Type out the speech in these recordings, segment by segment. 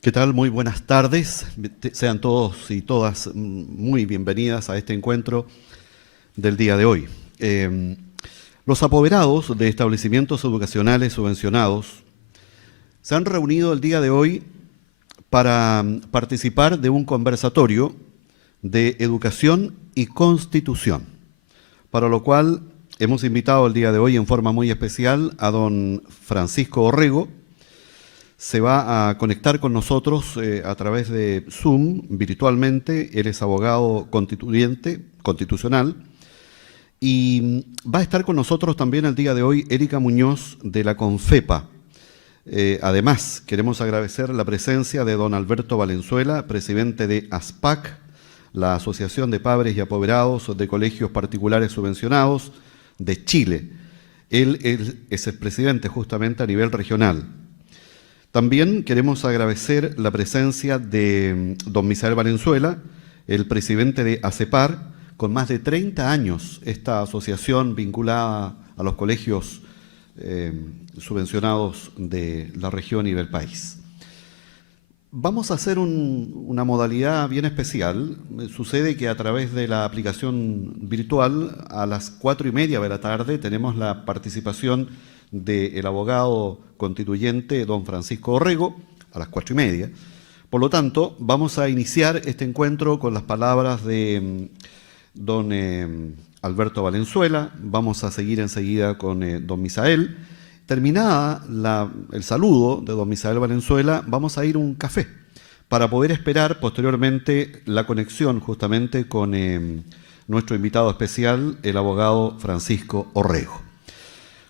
¿Qué tal? Muy buenas tardes. Sean todos y todas muy bienvenidas a este encuentro del día de hoy. Los apoderados de establecimientos educacionales subvencionados se han reunido el día de hoy para participar de un conversatorio de educación y constitución, para lo cual hemos invitado el día de hoy en forma muy especial a don Francisco Orrego. Se va a conectar con nosotros a través de Zoom virtualmente. Él es abogado constitucional y va a estar con nosotros también el día de hoy Erika Muñoz de la CONFEPA. Además, queremos agradecer la presencia de don Alberto Valenzuela, presidente de ASPAC, la Asociación de Padres y Apoderados de Colegios Particulares Subvencionados de Chile. Él es el presidente justamente a nivel regional. También queremos agradecer la presencia de don Misael Valenzuela, el presidente de ACEPAR, con más de 30 años, esta asociación vinculada a los colegios subvencionados de la región y del país. Vamos a hacer una modalidad bien especial. Sucede que a través de la aplicación virtual, a las 4:30 de la tarde, tenemos la participación del abogado constituyente don Francisco Orrego, a las 4:30. Por lo tanto, vamos a iniciar este encuentro con las palabras de don Alberto Valenzuela. Vamos a seguir enseguida con don Misael. Terminada el saludo de don Misael Valenzuela, vamos a ir a un café para poder esperar posteriormente la conexión justamente con nuestro invitado especial, el abogado Francisco Orrego.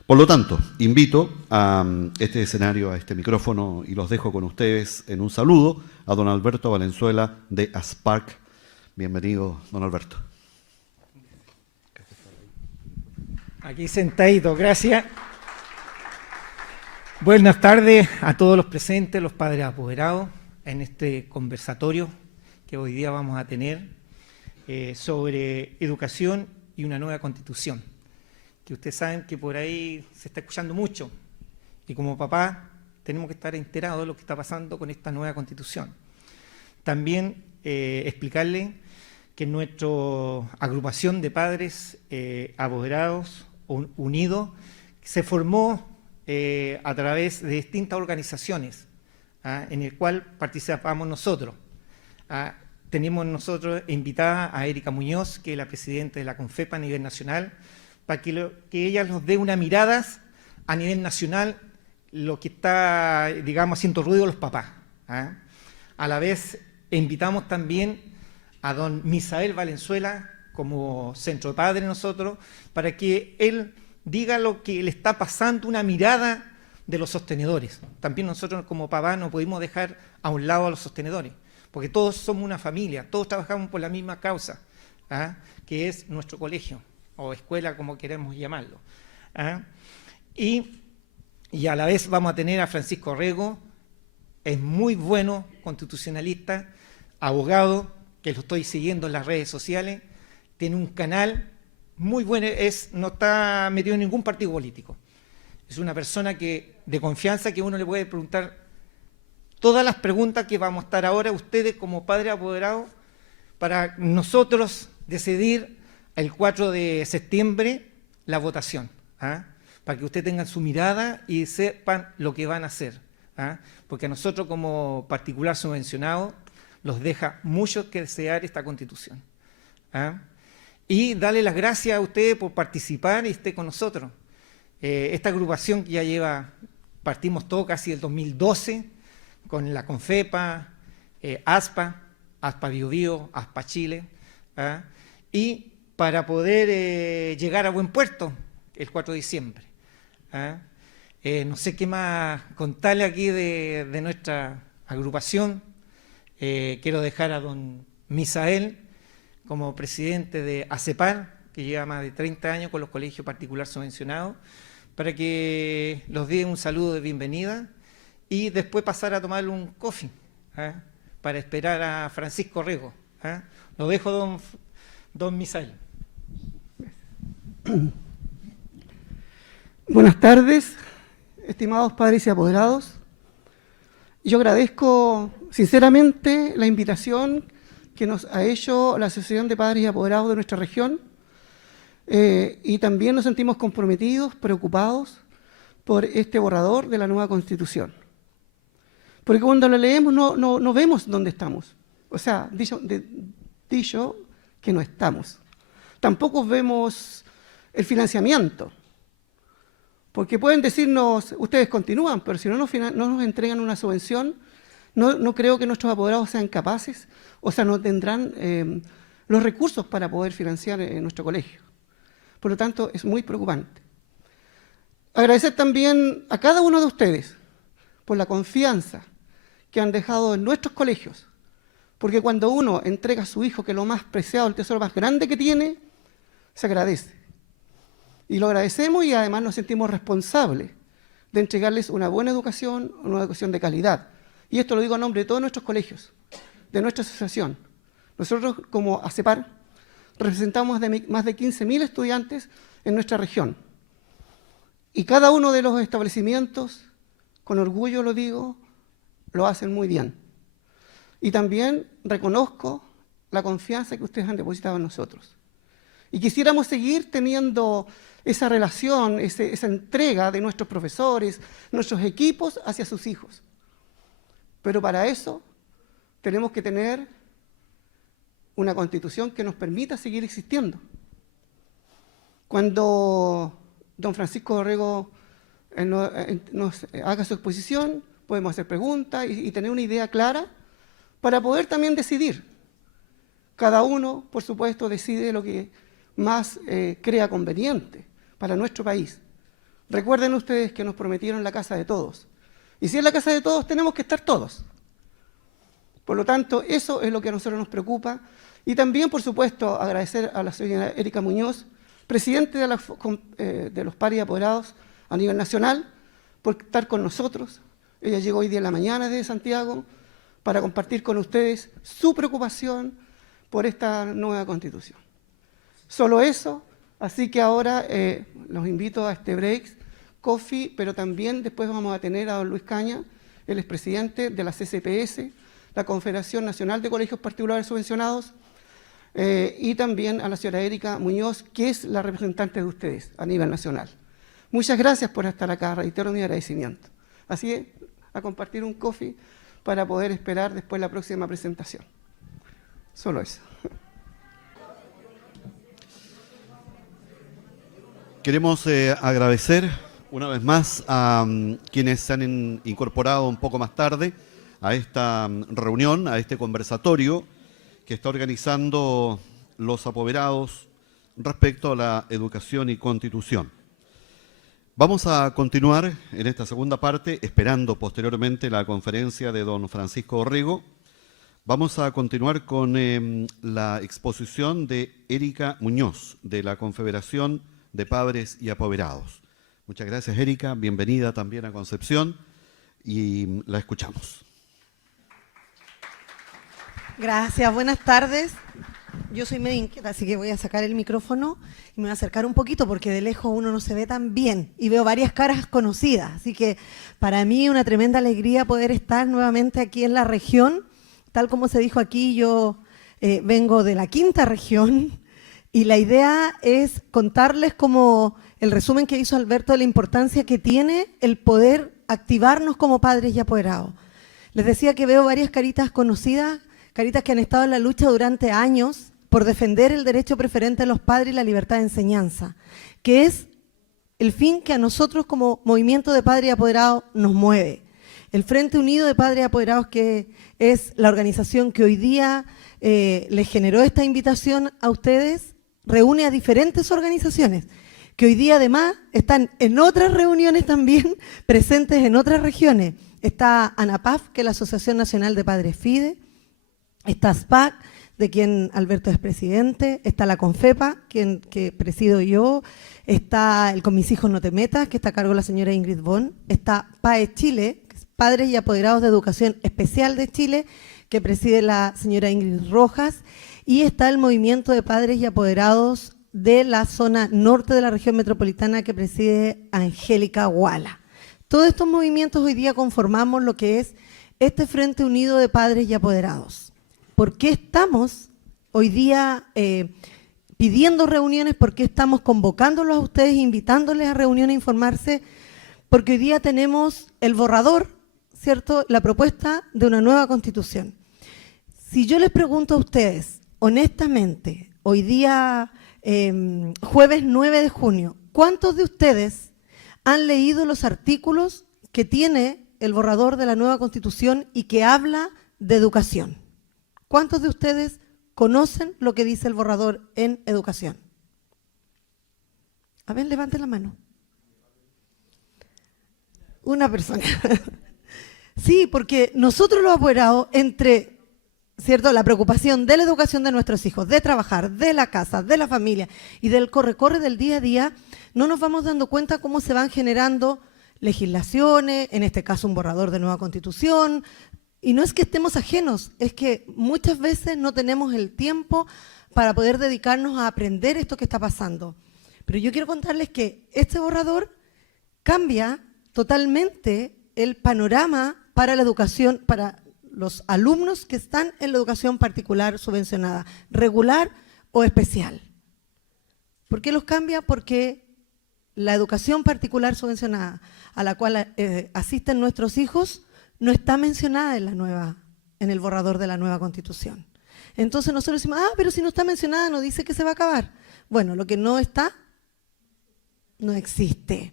Por lo tanto, invito a este escenario, a este micrófono, y los dejo con ustedes en un saludo a don Alberto Valenzuela de ASPAC. Bienvenido, don Alberto. Aquí sentadito, gracias. Buenas tardes a todos los presentes, los padres apoderados, en este conversatorio que hoy día vamos a tener sobre educación y una nueva constitución. Que ustedes saben que por ahí se está escuchando mucho y como papá tenemos que estar enterados de lo que está pasando con esta nueva constitución. También explicarle que nuestra agrupación de padres apoderados unidos se formó a través de distintas organizaciones en el cual participamos nosotros. Tenemos nosotros invitada a Erika Muñoz, que es la presidenta de la CONFEPA a nivel nacional, para que ella nos dé una mirada a nivel nacional, lo que está, digamos, haciendo ruido los papás. A la vez, invitamos también a don Misael Valenzuela, como centro de padres nosotros, para que él diga lo que le está pasando, una mirada de los sostenedores. También nosotros como papás no podemos dejar a un lado a los sostenedores, porque todos somos una familia, todos trabajamos por la misma causa, que es nuestro colegio, o escuela, como queremos llamarlo. Y a la vez vamos a tener a Francisco Orrego, es muy bueno, constitucionalista, abogado, que lo estoy siguiendo en las redes sociales, tiene un canal muy bueno, no está metido en ningún partido político. Es una persona de confianza que uno le puede preguntar todas las preguntas que vamos a estar ahora ustedes como padres apoderados para nosotros decidir el 4 de septiembre la votación, para que ustedes tengan su mirada y sepan lo que van a hacer, porque a nosotros como particular subvencionado los deja mucho que desear esta constitución. Y darle las gracias a ustedes por participar y estar con nosotros. Esta agrupación que ya partimos todo casi el 2012, con la CONFEPA, ASPA Biobío, ASPA Chile, y para poder llegar a buen puerto el 4 de diciembre. No sé qué más contarle aquí de nuestra agrupación. Quiero dejar a don Misael como presidente de ACEPAR, que lleva más de 30 años con los colegios particulares subvencionados, para que los dé un saludo de bienvenida y después pasar a tomarle un coffee, para esperar a Francisco Orrego. Lo dejo, don Misael. Buenas tardes, estimados padres y apoderados. Yo agradezco sinceramente la invitación que nos ha hecho la Asociación de Padres y Apoderados de nuestra región, y también nos sentimos comprometidos, preocupados por este borrador de la nueva Constitución. Porque cuando lo leemos no vemos dónde estamos. O sea, dicho que no estamos. Tampoco vemos el financiamiento. Porque pueden decirnos, ustedes continúan, pero si no nos entregan una subvención, no creo que nuestros apoderados sean capaces, o sea, no tendrán los recursos para poder financiar nuestro colegio. Por lo tanto, es muy preocupante. Agradecer también a cada uno de ustedes por la confianza que han dejado en nuestros colegios, porque cuando uno entrega a su hijo, que es lo más preciado, el tesoro más grande que tiene, se agradece. Y lo agradecemos y además nos sentimos responsables de entregarles una buena educación, una educación de calidad. Y esto lo digo a nombre de todos nuestros colegios, de nuestra asociación. Nosotros, como ACEPAR, representamos más de 15.000 estudiantes en nuestra región. Y cada uno de los establecimientos, con orgullo lo digo, lo hacen muy bien. Y también reconozco la confianza que ustedes han depositado en nosotros. Y quisiéramos seguir teniendo esa relación, esa entrega de nuestros profesores, nuestros equipos hacia sus hijos. Pero para eso tenemos que tener una Constitución que nos permita seguir existiendo. Cuando don Francisco Orrego nos haga su exposición, podemos hacer preguntas y tener una idea clara para poder también decidir. Cada uno, por supuesto, decide lo que más crea conveniente para nuestro país. Recuerden ustedes que nos prometieron la casa de todos. Y si es la casa de todos, tenemos que estar todos. Por lo tanto, eso es lo que a nosotros nos preocupa. Y también, por supuesto, agradecer a la señora Erika Muñoz, presidente de los Padres y Apoderados a nivel nacional, por estar con nosotros. Ella llegó hoy día en la mañana desde Santiago para compartir con ustedes su preocupación por esta nueva Constitución. Solo eso, así que ahora los invito a este break, coffee, pero también después vamos a tener a don Luis Caña, él es presidente de la CCPS, la Confederación Nacional de Colegios Particulares Subvencionados, y también a la señora Erika Muñoz, que es la representante de ustedes a nivel nacional. Muchas gracias por estar acá, reitero mi agradecimiento. Así es, a compartir un coffee para poder esperar después la próxima presentación. Solo eso. Queremos agradecer una vez más a quienes se han incorporado un poco más tarde a esta reunión, a este conversatorio que está organizando los apoderados respecto a la educación y constitución. Vamos a continuar en esta segunda parte, esperando posteriormente la conferencia de don Francisco Orrego. Vamos a continuar con la exposición de Erika Muñoz, de la Confederación de Padres y Apoderados. Muchas gracias, Erika. Bienvenida también a Concepción y la escuchamos. Gracias, buenas tardes. Yo soy medio inquieta, así que voy a sacar el micrófono y me voy a acercar un poquito porque de lejos uno no se ve tan bien y veo varias caras conocidas. Así que para mí una tremenda alegría poder estar nuevamente aquí en la región. Tal como se dijo aquí, yo vengo de la quinta región y la idea es contarles como el resumen que hizo Alberto de la importancia que tiene el poder activarnos como padres y apoderados. Les decía que veo varias caritas conocidas, caritas que han estado en la lucha durante años por defender el derecho preferente de los padres y la libertad de enseñanza, que es el fin que a nosotros como movimiento de padres y apoderados nos mueve. El Frente Unido de Padres y Apoderados, que es la organización que hoy día les generó esta invitación a ustedes, reúne a diferentes organizaciones que hoy día además están en otras reuniones también, presentes en otras regiones. Está ANAPAF, que es la Asociación Nacional de Padres FIDE, está SPAC, de quien Alberto es presidente, está la CONFEPA, que presido yo, está el Con Mis Hijos No Te Metas, que está a cargo de la señora Ingrid Bon, está PAE Chile, que es Padres y Apoderados de Educación Especial de Chile, que preside la señora Ingrid Rojas, y está el Movimiento de Padres y Apoderados de la zona norte de la región metropolitana, que preside Angélica Guala. Todos estos movimientos hoy día conformamos lo que es este Frente Unido de Padres y Apoderados. ¿Por qué estamos hoy día pidiendo reuniones? ¿Por qué estamos convocándolos a ustedes, invitándoles a reuniones a informarse? Porque hoy día tenemos el borrador, ¿cierto?, la propuesta de una nueva Constitución. Si yo les pregunto a ustedes, honestamente, hoy día, jueves 9 de junio, ¿cuántos de ustedes han leído los artículos que tiene el borrador de la nueva Constitución y que habla de educación? ¿Cuántos de ustedes conocen lo que dice el borrador en educación? A ver, levanten la mano. Una persona. Sí, porque nosotros los apoderados, entre, ¿cierto?, la preocupación de la educación de nuestros hijos, de trabajar, de la casa, de la familia y del corre-corre del día a día, no nos vamos dando cuenta cómo se van generando legislaciones, en este caso un borrador de nueva Constitución, y no es que estemos ajenos, es que muchas veces no tenemos el tiempo para poder dedicarnos a aprender esto que está pasando. Pero yo quiero contarles que este borrador cambia totalmente el panorama para la educación, para los alumnos que están en la educación particular subvencionada, regular o especial. ¿Por qué los cambia? Porque la educación particular subvencionada a la cual asisten nuestros hijos no está mencionada en el borrador de la nueva Constitución. Entonces nosotros decimos, pero si no está mencionada no dice que se va a acabar. Bueno, lo que no está, no existe.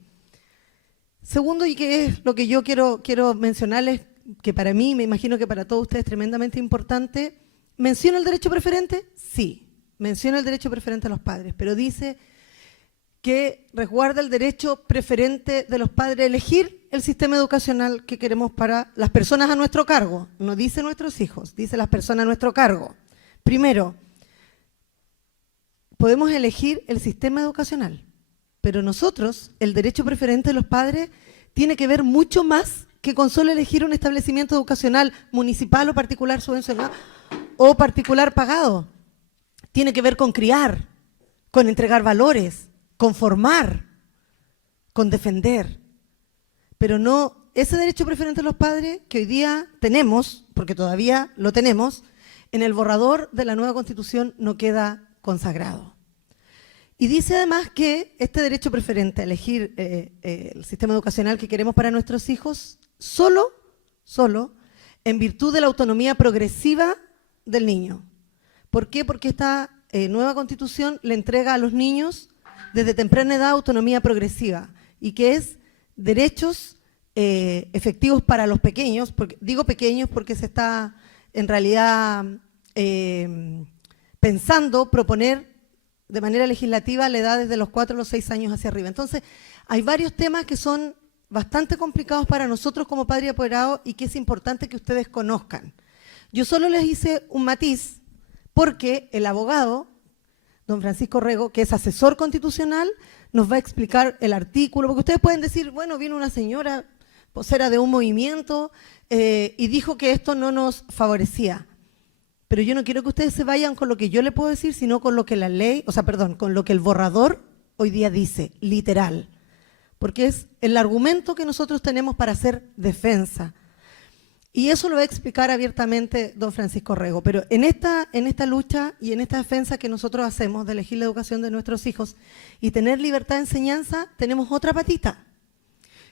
Segundo, y que es lo que yo quiero mencionarles, que para mí, me imagino que para todos ustedes es tremendamente importante, ¿menciona el derecho preferente? Sí, menciona el derecho preferente a los padres, pero dice que resguarda el derecho preferente de los padres a elegir el sistema educacional que queremos para las personas a nuestro cargo. No dice nuestros hijos, dice las personas a nuestro cargo. Primero, podemos elegir el sistema educacional, pero nosotros, el derecho preferente de los padres tiene que ver mucho más que con solo elegir un establecimiento educacional municipal o particular subvencionado o particular pagado. Tiene que ver con criar, con entregar valores, con formar, con defender. Pero no, ese derecho preferente de los padres que hoy día tenemos, porque todavía lo tenemos, en el borrador de la nueva Constitución no queda consagrado. Y dice además que este derecho preferente a elegir el sistema educacional que queremos para nuestros hijos, solo en virtud de la autonomía progresiva del niño. ¿Por qué? Porque esta nueva Constitución le entrega a los niños desde temprana edad autonomía progresiva y que es derechos efectivos para los pequeños, porque, digo pequeños porque se está en realidad pensando proponer de manera legislativa la edad desde los 4 a los 6 años hacia arriba. Entonces, hay varios temas que son bastante complicados para nosotros como padres y apoderados y que es importante que ustedes conozcan. Yo solo les hice un matiz porque el abogado, don Francisco Rego, que es asesor constitucional, nos va a explicar el artículo, porque ustedes pueden decir, bueno, vino una señora, vocera de un movimiento, y dijo que esto no nos favorecía. Pero yo no quiero que ustedes se vayan con lo que yo le puedo decir, sino con lo que la ley, con lo que el borrador hoy día dice, literal. Porque es el argumento que nosotros tenemos para hacer defensa. Y eso lo va a explicar abiertamente don Francisco Rego. Pero en esta lucha y en esta defensa que nosotros hacemos de elegir la educación de nuestros hijos y tener libertad de enseñanza, tenemos otra patita,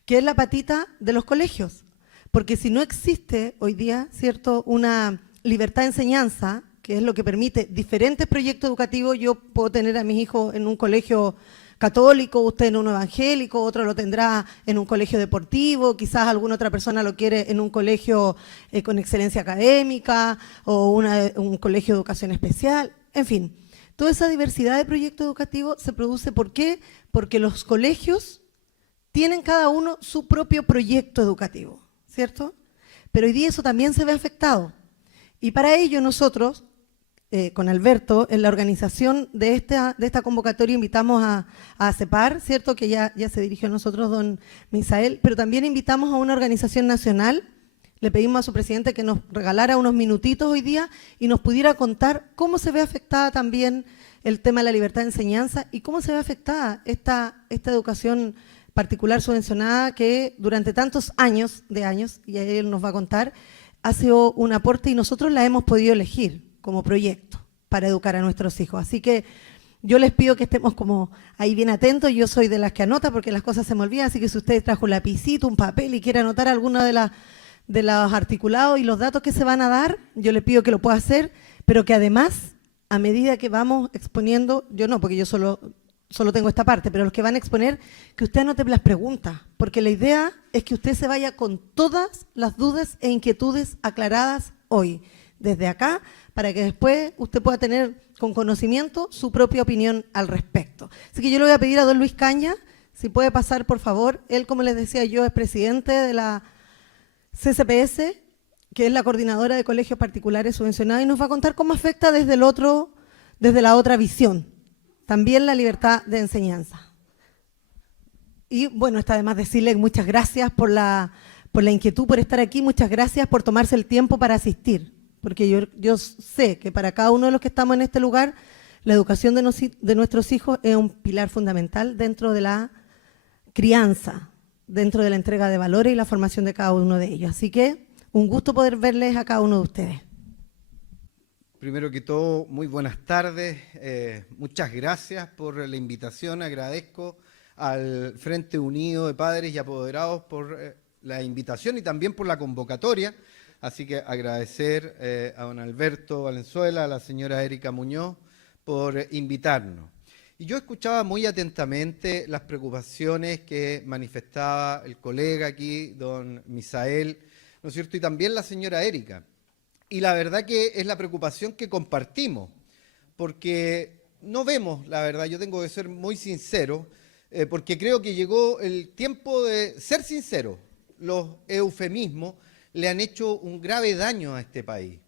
que es la patita de los colegios. Porque si no existe hoy día, ¿cierto?, una libertad de enseñanza, que es lo que permite diferentes proyectos educativos. Yo puedo tener a mis hijos en un colegio católico, usted en un evangélico, otro lo tendrá en un colegio deportivo, quizás alguna otra persona lo quiere en un colegio con excelencia académica o un colegio de educación especial. En fin, toda esa diversidad de proyectos educativos se produce, ¿por qué? Porque los colegios tienen cada uno su propio proyecto educativo, ¿cierto? Pero hoy día eso también se ve afectado. Y para ello nosotros, con Alberto, en la organización de esta convocatoria invitamos a CEPAR, ¿cierto?, que ya se dirigió a nosotros don Misael, pero también invitamos a una organización nacional. Le pedimos a su presidente que nos regalara unos minutitos hoy día y nos pudiera contar cómo se ve afectada también el tema de la libertad de enseñanza y cómo se ve afectada esta educación particular subvencionada que durante tantos años, y él nos va a contar, ha sido un aporte y nosotros la hemos podido elegir como proyecto para educar a nuestros hijos. Así que yo les pido que estemos como ahí bien atentos. Yo soy de las que anota porque las cosas se me olvidan, así que si usted trajo un lapicito, un papel y quiere anotar alguna de los articulados y los datos que se van a dar, yo le pido que lo pueda hacer, pero que además, a medida que vamos exponiendo, yo no, porque yo solo tengo esta parte, pero los que van a exponer, que usted anote las preguntas, porque la idea es que usted se vaya con todas las dudas e inquietudes aclaradas hoy, desde acá, para que después usted pueda tener con conocimiento su propia opinión al respecto. Así que yo le voy a pedir a don Luis Caña, si puede pasar, por favor. Él, como les decía yo, es presidente de la CCPS, que es la coordinadora de colegios particulares subvencionados, y nos va a contar cómo afecta desde la otra visión, también la libertad de enseñanza. Y bueno, está además decirle muchas gracias por la inquietud, por estar aquí, muchas gracias por tomarse el tiempo para asistir, porque yo sé que para cada uno de los que estamos en este lugar, la educación de nuestros hijos es un pilar fundamental dentro de la crianza, dentro de la entrega de valores y la formación de cada uno de ellos. Así que un gusto poder verles a cada uno de ustedes. Primero que todo, muy buenas tardes. Muchas gracias por la invitación. Agradezco al Frente Unido de Padres y Apoderados por la invitación y también por la convocatoria. Así que agradecer a don Alberto Valenzuela, a la señora Erika Muñoz por invitarnos. Y yo escuchaba muy atentamente las preocupaciones que manifestaba el colega aquí, don Misael, ¿no es cierto? Y también la señora Erika. Y la verdad que es la preocupación que compartimos, porque no vemos, la verdad, yo tengo que ser muy sincero, porque creo que llegó el tiempo de ser sincero. Los eufemismos le han hecho un grave daño a este país.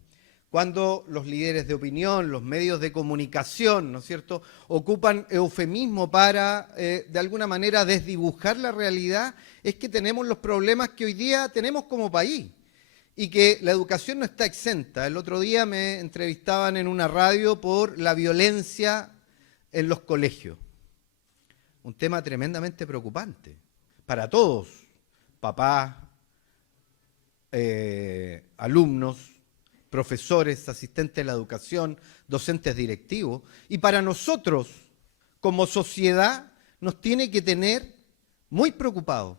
Cuando los líderes de opinión, los medios de comunicación, ¿no es cierto?, ocupan eufemismo para, de alguna manera, desdibujar la realidad, es que tenemos los problemas que hoy día tenemos como país y que la educación no está exenta. El otro día me entrevistaban en una radio por la violencia en los colegios. Un tema tremendamente preocupante para todos, papás, alumnos, profesores, asistentes de la educación, docentes directivos, y para nosotros, como sociedad, nos tiene que tener muy preocupados.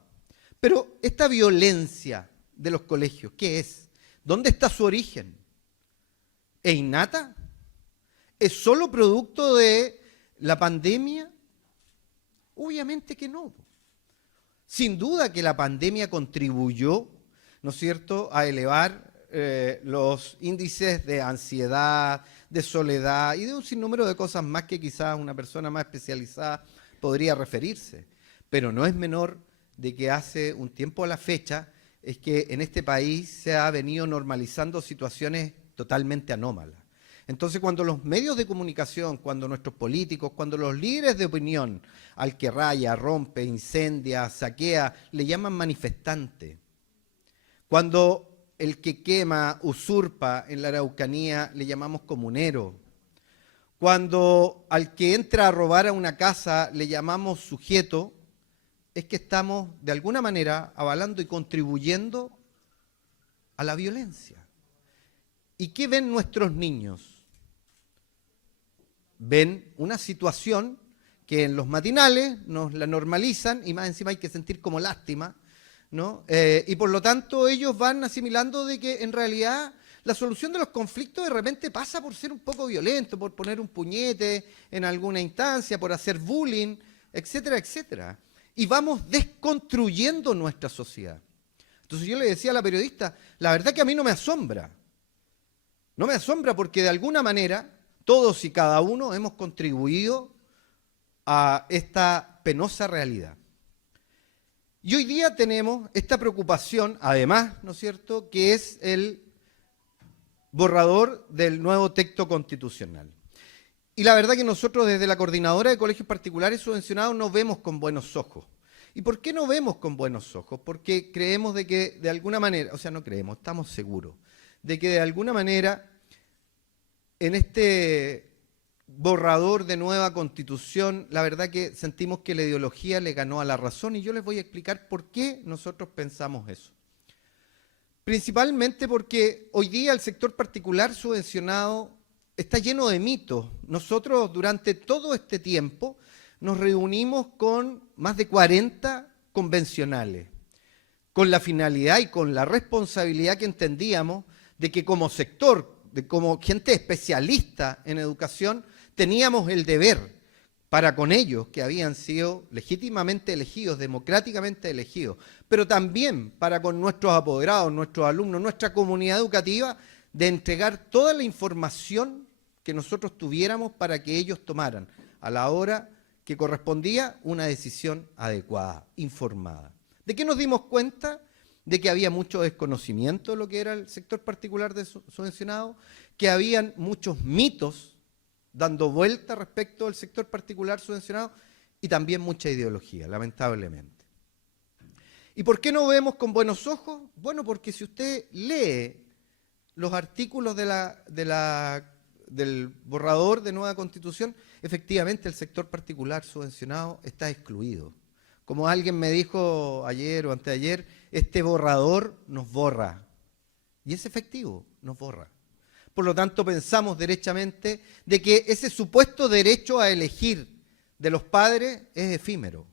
Pero esta violencia de los colegios, ¿qué es? ¿Dónde está su origen? ¿Es innata? ¿Es solo producto de la pandemia? Obviamente que no. Sin duda que la pandemia contribuyó, ¿no es cierto?, a elevar los índices de ansiedad, de soledad y de un sinnúmero de cosas más que quizás una persona más especializada podría referirse. Pero no es menor de que hace un tiempo a la fecha es que en este país se ha venido normalizando situaciones totalmente anómalas. Entonces, cuando los medios de comunicación, cuando nuestros políticos, cuando los líderes de opinión al que raya, rompe, incendia, saquea, le llaman manifestante, cuando el que quema, usurpa en la Araucanía, le llamamos comunero. Cuando al que entra a robar a una casa le llamamos sujeto, es que estamos de alguna manera avalando y contribuyendo a la violencia. ¿Y qué ven nuestros niños? Ven una situación que en los matinales nos la normalizan y más encima hay que sentir como lástima, ¿no? Y por lo tanto ellos van asimilando de que en realidad la solución de los conflictos de repente pasa por ser un poco violento, por poner un puñete en alguna instancia, por hacer bullying, etcétera, etcétera. Y vamos desconstruyendo nuestra sociedad. Entonces yo le decía a la periodista, la verdad que a mí no me asombra. No me asombra porque de alguna manera todos y cada uno hemos contribuido a esta penosa realidad. Y hoy día tenemos esta preocupación, además, ¿no es cierto?, que es el borrador del nuevo texto constitucional. Y la verdad que nosotros desde la Coordinadora de Colegios Particulares Subvencionados no vemos con buenos ojos. ¿Y por qué no vemos con buenos ojos? Porque creemos de que de alguna manera, o sea, no creemos, estamos seguros, de que de alguna manera en este borrador de nueva constitución, la verdad que sentimos que la ideología le ganó a la razón y yo les voy a explicar por qué nosotros pensamos eso. Principalmente porque hoy día el sector particular subvencionado está lleno de mitos. Nosotros durante todo este tiempo nos reunimos con más de 40 convencionales, con la finalidad y con la responsabilidad que entendíamos de que como sector, como gente especialista en educación, teníamos el deber para con ellos, que habían sido legítimamente elegidos, democráticamente elegidos, pero también para con nuestros apoderados, nuestros alumnos, nuestra comunidad educativa, de entregar toda la información que nosotros tuviéramos para que ellos tomaran a la hora que correspondía una decisión adecuada, informada. ¿De qué nos dimos cuenta? De que había mucho desconocimiento de lo que era el sector particular de subvencionado, que habían muchos mitos dando vuelta respecto al sector particular subvencionado y también mucha ideología, lamentablemente. ¿Y por qué no vemos con buenos ojos? Bueno, porque si usted lee los artículos del borrador de nueva Constitución, efectivamente el sector particular subvencionado está excluido. Como alguien me dijo ayer o anteayer, este borrador nos borra. Y es efectivo, nos borra. Por lo tanto, pensamos derechamente de que ese supuesto derecho a elegir de los padres es efímero.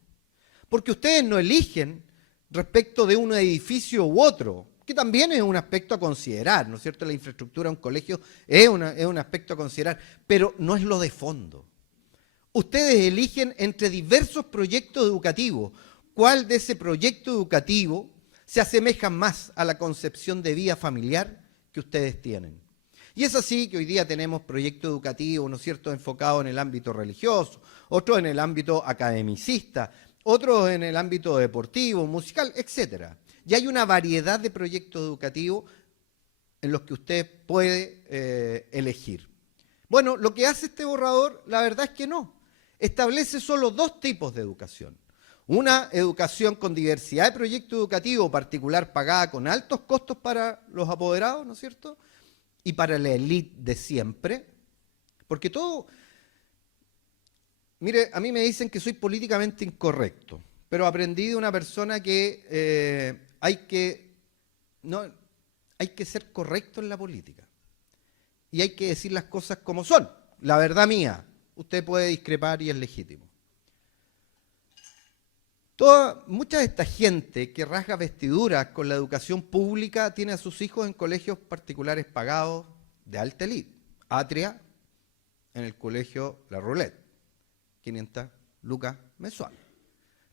Porque ustedes no eligen respecto de un edificio u otro, que también es un aspecto a considerar, ¿no es cierto? La infraestructura de un colegio es un aspecto a considerar, pero no es lo de fondo. Ustedes eligen entre diversos proyectos educativos. ¿Cuál de ese proyecto educativo se asemeja más a la concepción de vida familiar que ustedes tienen? Y es así que hoy día tenemos proyectos educativos, ¿no es cierto?, enfocados en el ámbito religioso, otros en el ámbito academicista, otros en el ámbito deportivo, musical, etc. Y hay una variedad de proyectos educativos en los que usted puede elegir. Bueno, lo que hace este borrador, la verdad es que no. Establece solo dos tipos de educación. Una educación con diversidad de proyectos educativos, particular pagada con altos costos para los apoderados, ¿no es cierto?, y para la élite de siempre, porque todo, mire, a mí me dicen que soy políticamente incorrecto, pero aprendí de una persona que hay que ser correcto en la política, y hay que decir las cosas como son, la verdad mía, usted puede discrepar y es legítimo. Mucha de esta gente que rasga vestiduras con la educación pública tiene a sus hijos en colegios particulares pagados de alta élite. Atria, en el colegio La Roulette, 500 lucas mensuales.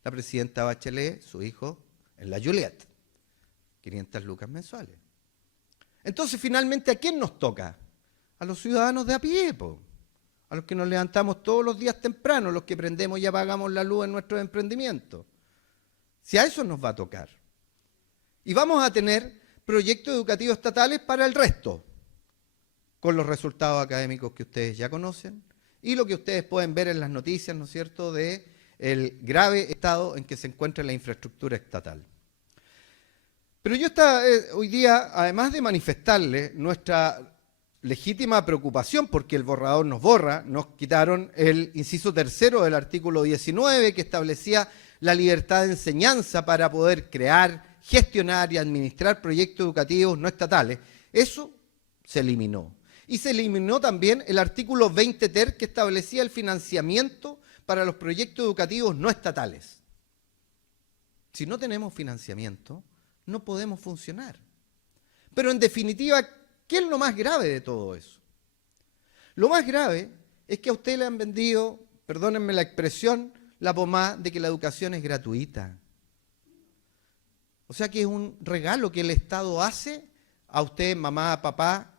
La presidenta Bachelet, su hijo, en la Juliette, 500 lucas mensuales. Entonces, finalmente, ¿a quién nos toca? A los ciudadanos de a pie, a los que nos levantamos todos los días temprano, los que prendemos y apagamos la luz en nuestros emprendimientos. Si a eso nos va a tocar. Y vamos a tener proyectos educativos estatales para el resto, con los resultados académicos que ustedes ya conocen y lo que ustedes pueden ver en las noticias, ¿no es cierto?, de el grave estado en que se encuentra la infraestructura estatal. Pero yo hoy día, además de manifestarle nuestra legítima preocupación, porque el borrador nos borra, nos quitaron el inciso tercero del artículo 19 que establecía la libertad de enseñanza para poder crear, gestionar y administrar proyectos educativos no estatales. Eso se eliminó. Y se eliminó también el artículo 20 ter que establecía el financiamiento para los proyectos educativos no estatales. Si no tenemos financiamiento, no podemos funcionar. Pero en definitiva, ¿qué es lo más grave de todo eso? Lo más grave es que a usted le han vendido, perdónenme la expresión, la pomada de que la educación es gratuita. O sea que es un regalo que el Estado hace a usted, mamá, papá,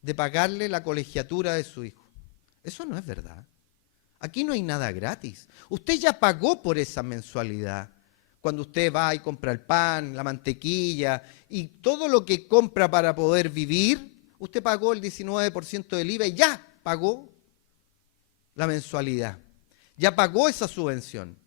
de pagarle la colegiatura de su hijo. Eso no es verdad. Aquí no hay nada gratis. Usted ya pagó por esa mensualidad. Cuando usted va y compra el pan, la mantequilla y todo lo que compra para poder vivir, usted pagó el 19% del IVA y ya pagó la mensualidad. Ya pagó esa subvención.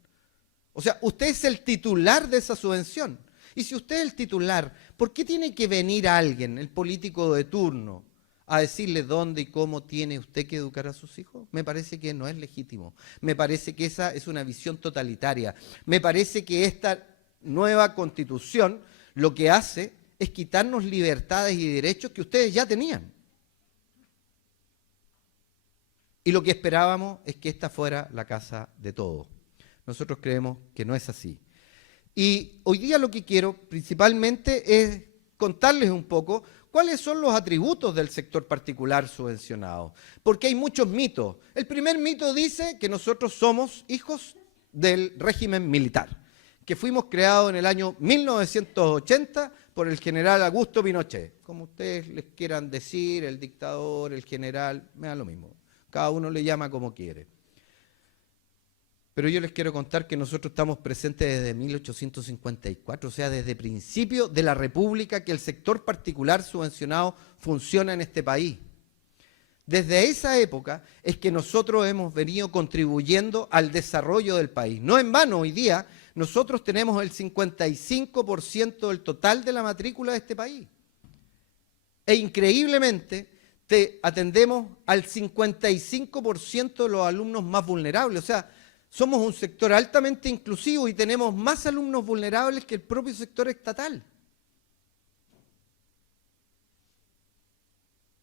O sea, usted es el titular de esa subvención. Y si usted es el titular, ¿por qué tiene que venir alguien, el político de turno, a decirle dónde y cómo tiene usted que educar a sus hijos? Me parece que no es legítimo. Me parece que esa es una visión totalitaria. Me parece que esta nueva Constitución lo que hace es quitarnos libertades y derechos que ustedes ya tenían. Y lo que esperábamos es que esta fuera la casa de todos. Nosotros creemos que no es así. Y hoy día lo que quiero principalmente es contarles un poco cuáles son los atributos del sector particular subvencionado. Porque hay muchos mitos. El primer mito dice que nosotros somos hijos del régimen militar, que fuimos creados en el año 1980 por el general Augusto Pinochet. Como ustedes les quieran decir, el dictador, el general, me da lo mismo. Cada uno le llama como quiere. Pero yo les quiero contar que nosotros estamos presentes desde 1854, o sea, desde principio de la República que el sector particular subvencionado funciona en este país. Desde esa época es que nosotros hemos venido contribuyendo al desarrollo del país. No en vano, hoy día nosotros tenemos el 55% del total de la matrícula de este país. E increíblemente atendemos al 55% de los alumnos más vulnerables. O sea, somos un sector altamente inclusivo y tenemos más alumnos vulnerables que el propio sector estatal.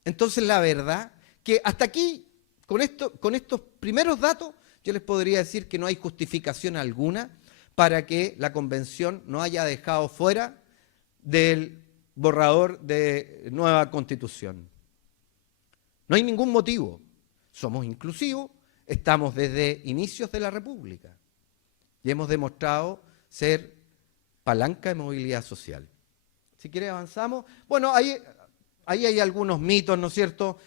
Entonces, la verdad que hasta aquí, con estos primeros datos, yo les podría decir que no hay justificación alguna para que la convención no haya dejado fuera del borrador de nueva constitución. No hay ningún motivo. Somos inclusivos, estamos desde inicios de la República y hemos demostrado ser palanca de movilidad social. Si quiere avanzamos. Bueno, ahí hay algunos mitos, ¿no es cierto?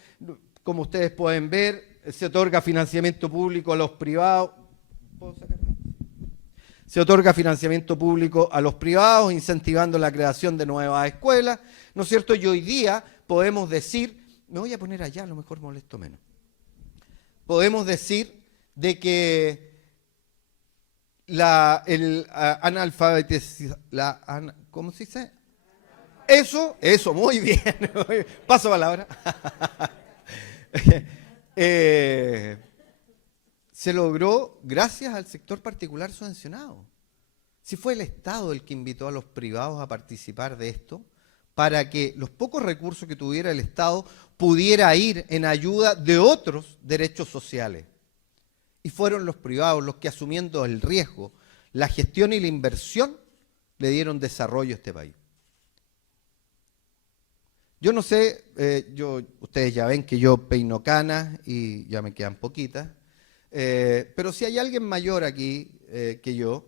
Como ustedes pueden ver, se otorga financiamiento público a los privados. ¿Puedo sacar? Se otorga financiamiento público a los privados, incentivando la creación de nuevas escuelas, ¿no es cierto? Y hoy día podemos decir, me voy a poner allá, a lo mejor molesto menos. Podemos decir de que ¿cómo se dice? Eso, muy bien. Paso palabra. Se logró gracias al sector particular subvencionado. Si fue el Estado el que invitó a los privados a participar de esto, para que los pocos recursos que tuviera el Estado pudiera ir en ayuda de otros derechos sociales. Y fueron los privados los que, asumiendo el riesgo, la gestión y la inversión, le dieron desarrollo a este país. Yo no sé, ustedes ya ven que yo peino canas y ya me quedan poquitas, pero si hay alguien mayor aquí que yo,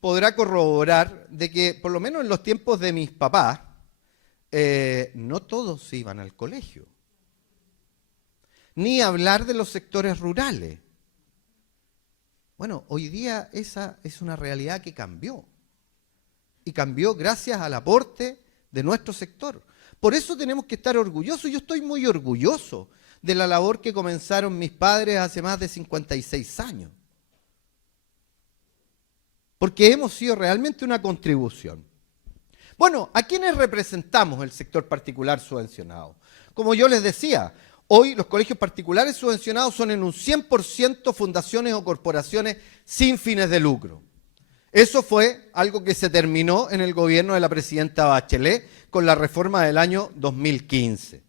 podrá corroborar de que, por lo menos en los tiempos de mis papás, no todos iban al colegio. Ni hablar de los sectores rurales. Bueno, hoy día esa es una realidad que cambió. Y cambió gracias al aporte de nuestro sector. Por eso tenemos que estar orgullosos. Yo estoy muy orgulloso de la labor que comenzaron mis padres hace más de 56 años. Porque hemos sido realmente una contribución. Bueno, ¿a quiénes representamos el sector particular subvencionado? Como yo les decía, hoy los colegios particulares subvencionados son en un 100% fundaciones o corporaciones sin fines de lucro. Eso fue algo que se terminó en el gobierno de la presidenta Bachelet con la reforma del año 2015.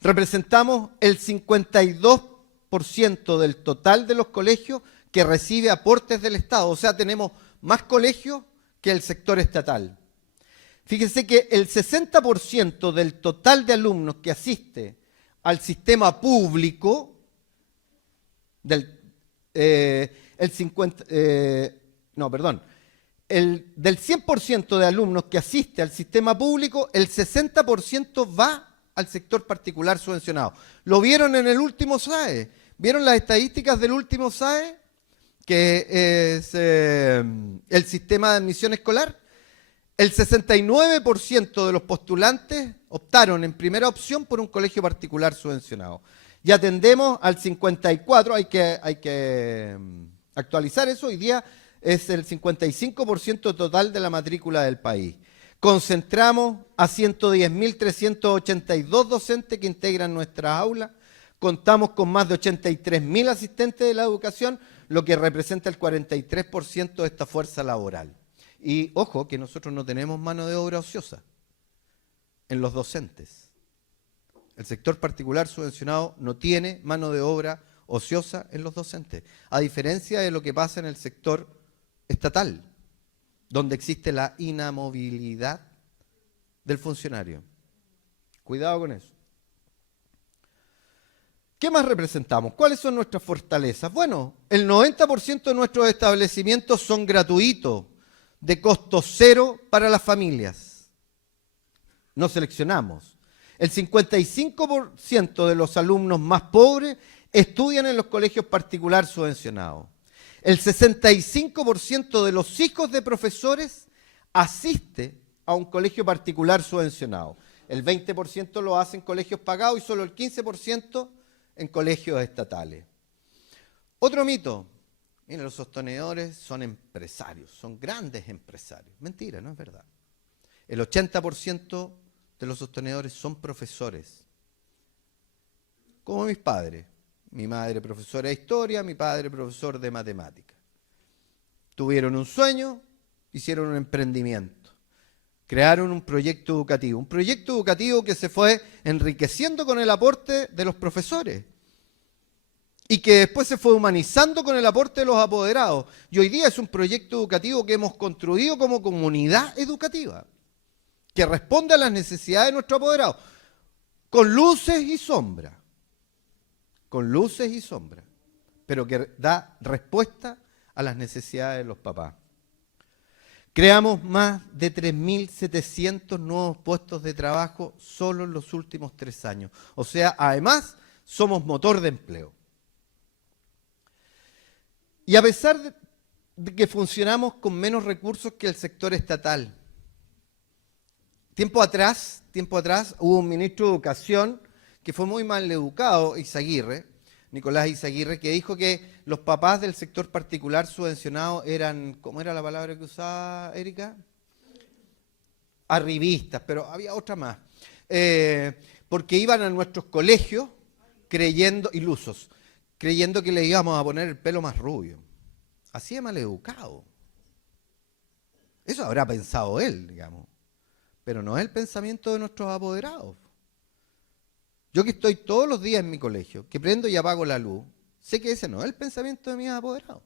Representamos el 52% del total de los colegios que recibe aportes del Estado. O sea, tenemos más colegios que el sector estatal. Fíjense que el 60% del total de alumnos que asiste al sistema público, del 100% de alumnos que asiste al sistema público, el 60% va al sector particular subvencionado. ¿Lo vieron en el último SAE? ¿Vieron las estadísticas del último SAE? Que es el sistema de admisión escolar. El 69% de los postulantes optaron en primera opción por un colegio particular subvencionado. Y atendemos al 54%, hay que actualizar eso, hoy día es el 55% total de la matrícula del país. Concentramos a 110.382 docentes que integran nuestras aulas, contamos con más de 83.000 asistentes de la educación, lo que representa el 43% de esta fuerza laboral. Y ojo que nosotros no tenemos mano de obra ociosa en los docentes. El sector particular subvencionado no tiene mano de obra ociosa en los docentes, a diferencia de lo que pasa en el sector estatal, donde existe la inamovilidad del funcionario. Cuidado con eso. ¿Qué más representamos? ¿Cuáles son nuestras fortalezas? Bueno, el 90% de nuestros establecimientos son gratuitos, de costo cero para las familias. No seleccionamos. El 55% de los alumnos más pobres estudian en los colegios particulares subvencionados. El 65% de los hijos de profesores asiste a un colegio particular subvencionado. El 20% lo hace en colegios pagados y solo el 15% en colegios estatales. Otro mito. Miren, los sostenedores son empresarios, son grandes empresarios. Mentira, no es verdad. El 80% de los sostenedores son profesores. Como mis padres. Mi madre profesora de historia, mi padre profesor de matemática. Tuvieron un sueño, hicieron un emprendimiento. Crearon un proyecto educativo que se fue enriqueciendo con el aporte de los profesores y que después se fue humanizando con el aporte de los apoderados. Y hoy día es un proyecto educativo que hemos construido como comunidad educativa, que responde a las necesidades de nuestros apoderados, con luces y sombras, pero que da respuesta a las necesidades de los papás. Creamos más de 3.700 nuevos puestos de trabajo solo en los últimos 3 años. O sea, además, somos motor de empleo. Y a pesar de que funcionamos con menos recursos que el sector estatal, tiempo atrás hubo un ministro de Educación que fue muy mal educado, Nicolás Izaguirre, que dijo que los papás del sector particular subvencionado eran, ¿cómo era la palabra que usaba Erika? Arribistas, pero había otra más. Porque iban a nuestros colegios ilusos, creyendo que le íbamos a poner el pelo más rubio. Así de mal educado. Eso habrá pensado él, digamos. Pero no es el pensamiento de nuestros apoderados. Yo que estoy todos los días en mi colegio, que prendo y apago la luz, sé que ese no es el pensamiento de mis apoderados.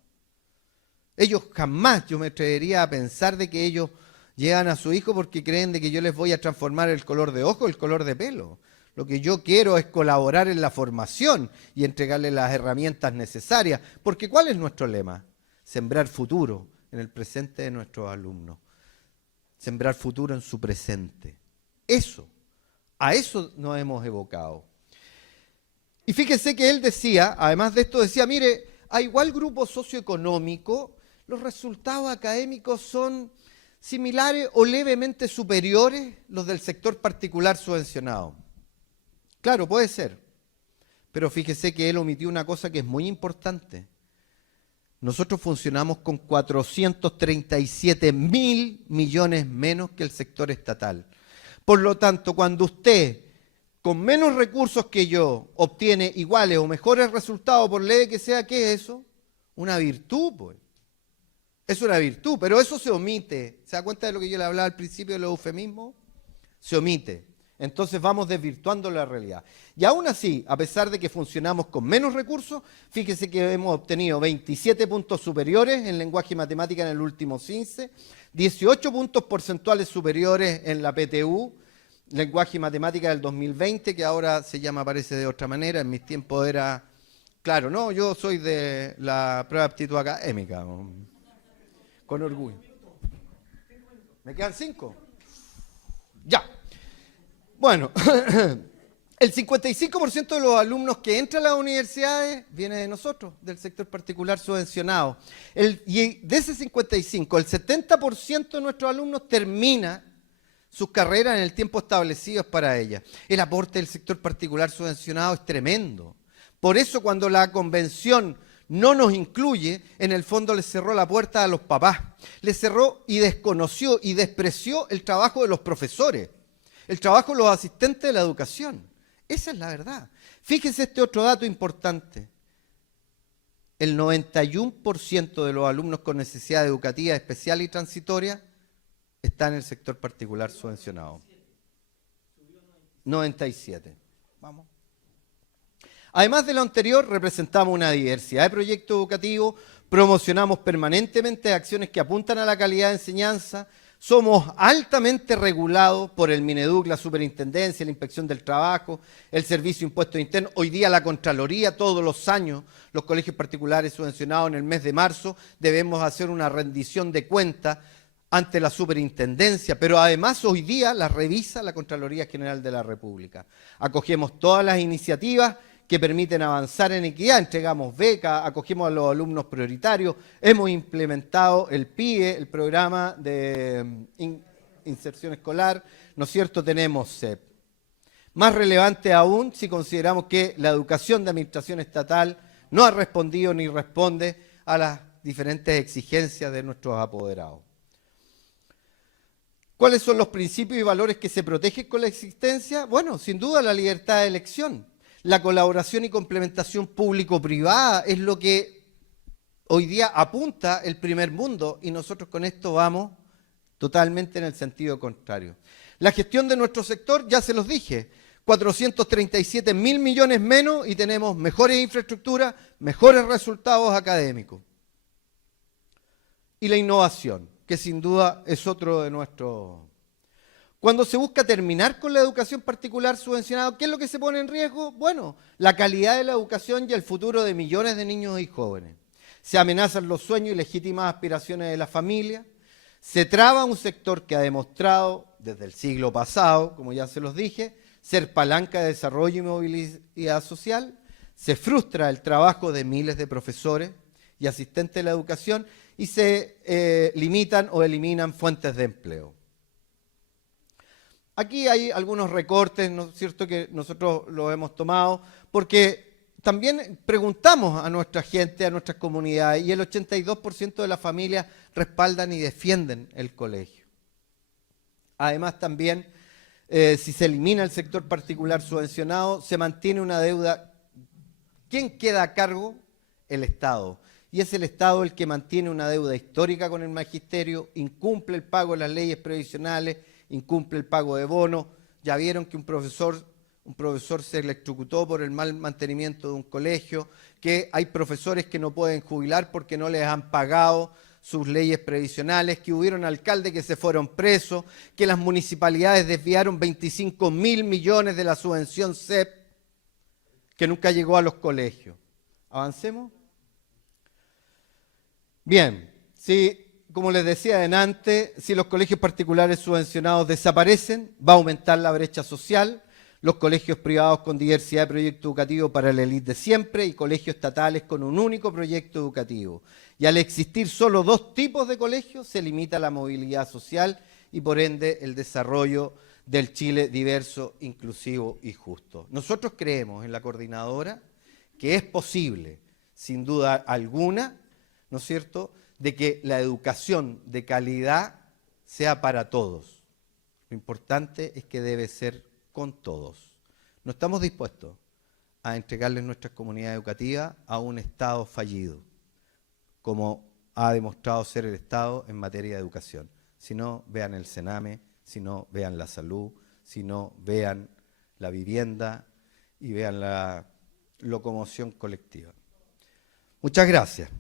Ellos jamás, yo me atrevería a pensar de que ellos llegan a su hijo porque creen de que yo les voy a transformar el color de ojo, el color de pelo. Lo que yo quiero es colaborar en la formación y entregarles las herramientas necesarias. Porque ¿cuál es nuestro lema? Sembrar futuro en el presente de nuestros alumnos. Sembrar futuro en su presente. A eso nos hemos evocado. Y fíjese que él decía, además de esto decía, mire, a igual grupo socioeconómico, los resultados académicos son similares o levemente superiores los del sector particular subvencionado. Claro, puede ser, pero fíjese que él omitió una cosa que es muy importante. Nosotros funcionamos con 437.000 millones menos que el sector estatal. Por lo tanto, cuando usted, con menos recursos que yo, obtiene iguales o mejores resultados, por leve que sea, ¿qué es eso? Una virtud, pues. Es una virtud, pero eso se omite. ¿Se da cuenta de lo que yo le hablaba al principio de los eufemismos? Se omite. Entonces vamos desvirtuando la realidad. Y aún así, a pesar de que funcionamos con menos recursos, fíjese que hemos obtenido 27 puntos superiores en lenguaje y matemática en el último CINCE, 18 puntos porcentuales superiores en la PTU, lenguaje y matemática del 2020, que ahora se llama, parece de otra manera, en mis tiempos era, claro, no, yo soy de la prueba de aptitud académica, con orgullo. ¿Me quedan 5? Ya. Bueno, el 55% de los alumnos que entran a las universidades viene de nosotros, del sector particular subvencionado. Y de ese 55, el 70% de nuestros alumnos termina sus carreras en el tiempo establecido para ellas. El aporte del sector particular subvencionado es tremendo. Por eso cuando la convención no nos incluye, en el fondo les cerró la puerta a los papás. Les cerró y desconoció y despreció el trabajo de los profesores, el trabajo de los asistentes de la educación. Esa es la verdad. Fíjese este otro dato importante. el 91% de los alumnos con necesidad educativa especial y transitoria está en el sector particular subvencionado. 97. Vamos. Además de lo anterior, representamos una diversidad de proyectos educativos, promocionamos permanentemente acciones que apuntan a la calidad de enseñanza, somos altamente regulados por el Mineduc, la Superintendencia, la Inspección del Trabajo, el Servicio de Impuestos Internos, hoy día la Contraloría, todos los años los colegios particulares subvencionados en el mes de marzo debemos hacer una rendición de cuentas ante la Superintendencia, pero además hoy día las revisa la Contraloría General de la República. Acogemos todas las iniciativas que permiten avanzar en equidad, entregamos becas, acogemos a los alumnos prioritarios, hemos implementado el PIE, el programa de inserción escolar, ¿no es cierto? Tenemos CEP. Más relevante aún si consideramos que la educación de administración estatal no ha respondido ni responde a las diferentes exigencias de nuestros apoderados. ¿Cuáles son los principios y valores que se protegen con la existencia? Bueno, sin duda la libertad de elección. La colaboración y complementación público-privada es lo que hoy día apunta el primer mundo y nosotros con esto vamos totalmente en el sentido contrario. La gestión de nuestro sector, ya se los dije, 437.000 millones menos y tenemos mejores infraestructuras, mejores resultados académicos. Y la innovación, que sin duda es otro de nuestros... Cuando se busca terminar con la educación particular subvencionada, ¿qué es lo que se pone en riesgo? Bueno, la calidad de la educación y el futuro de millones de niños y jóvenes. Se amenazan los sueños y legítimas aspiraciones de la familia. Se traba un sector que ha demostrado desde el siglo pasado, como ya se los dije, ser palanca de desarrollo y movilidad social. Se frustra el trabajo de miles de profesores y asistentes de la educación y se limitan o eliminan fuentes de empleo. Aquí hay algunos recortes, ¿no es cierto?, que nosotros los hemos tomado, porque también preguntamos a nuestra gente, a nuestras comunidades, y el 82% de las familias respaldan y defienden el colegio. Además también, si se elimina el sector particular subvencionado, se mantiene una deuda. ¿Quién queda a cargo? El Estado. Y es el Estado el que mantiene una deuda histórica con el magisterio, incumple el pago de las leyes previsionales, incumple el pago de bonos. Ya vieron que un profesor se electrocutó por el mal mantenimiento de un colegio, que hay profesores que no pueden jubilar porque no les han pagado sus leyes previsionales, que hubieron alcaldes que se fueron presos, que las municipalidades desviaron 25.000 millones de la subvención CEP, que nunca llegó a los colegios. ¿Avancemos? Bien, como les decía adelante, si los colegios particulares subvencionados desaparecen, va a aumentar la brecha social, los colegios privados con diversidad de proyectos educativos para la élite de siempre y colegios estatales con un único proyecto educativo. Y al existir solo dos tipos de colegios, se limita la movilidad social y por ende el desarrollo del Chile diverso, inclusivo y justo. Nosotros creemos en la coordinadora que es posible, sin duda alguna, ¿no es cierto?, de que la educación de calidad sea para todos. Lo importante es que debe ser con todos. No estamos dispuestos a entregarles nuestras comunidades educativas a un Estado fallido, como ha demostrado ser el Estado en materia de educación. Si no, vean el Sename, si no, vean la salud, si no, vean la vivienda y vean la locomoción colectiva. Muchas gracias.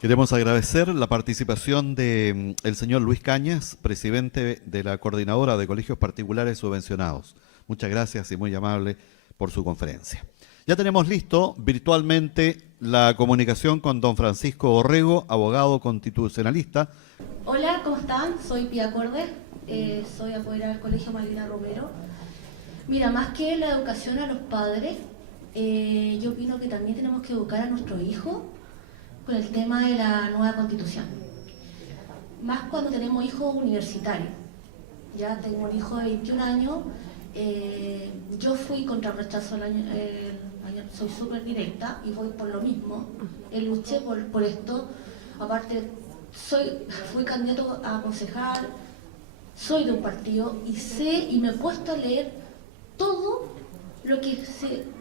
Queremos agradecer la participación del señor Luis Cañas, presidente de la Coordinadora de Colegios Particulares Subvencionados. Muchas gracias y muy amable por su conferencia. Ya tenemos listo virtualmente la comunicación con don Francisco Orrego, abogado constitucionalista. Hola, ¿cómo están? Soy Pía Cordes, soy apoderada del Colegio Malvina Romero. Mira, más que la educación a los padres, yo opino que también tenemos que educar a nuestros hijos con el tema de la nueva Constitución. Más cuando tenemos hijos universitarios. Ya tengo un hijo de 21 años, yo fui contra el rechazo soy súper directa y voy por lo mismo. Luché por esto. Aparte, fui candidato a concejal, soy de un partido y sé y me he puesto a leer lo que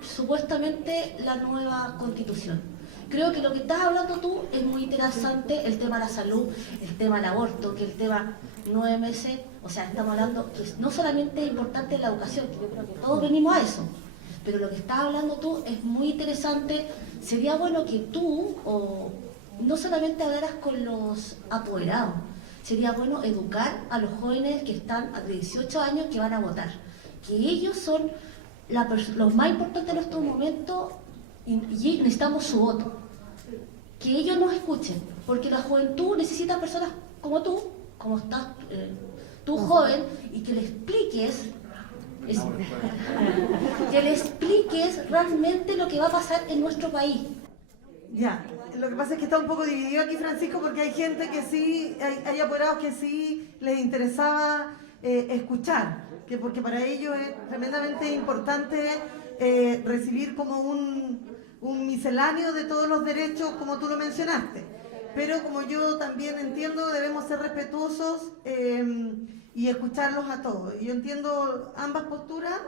supuestamente la nueva constitución. Creo que lo que estás hablando tú es muy interesante, el tema de la salud, el tema del aborto, que el tema 9 meses, o sea, estamos hablando que no solamente es importante la educación, que yo creo que todos venimos a eso, pero lo que estás hablando tú es muy interesante. Sería bueno que tú, o no solamente hablaras con los apoderados, sería bueno educar a los jóvenes que están de 18 años que van a votar, que ellos son los más importantes en estos momentos y necesitamos su voto. Que ellos nos escuchen, porque la juventud necesita personas como tú, como estás tú joven, y que le expliques realmente lo que va a pasar en nuestro país. Ya, lo que pasa es que está un poco dividido aquí, Francisco, porque hay gente que sí, hay apoderados que sí les interesaba escuchar, porque para ellos es tremendamente importante recibir como un misceláneo de todos los derechos, como tú lo mencionaste. Pero como yo también entiendo, debemos ser respetuosos y escucharlos a todos. Yo entiendo ambas posturas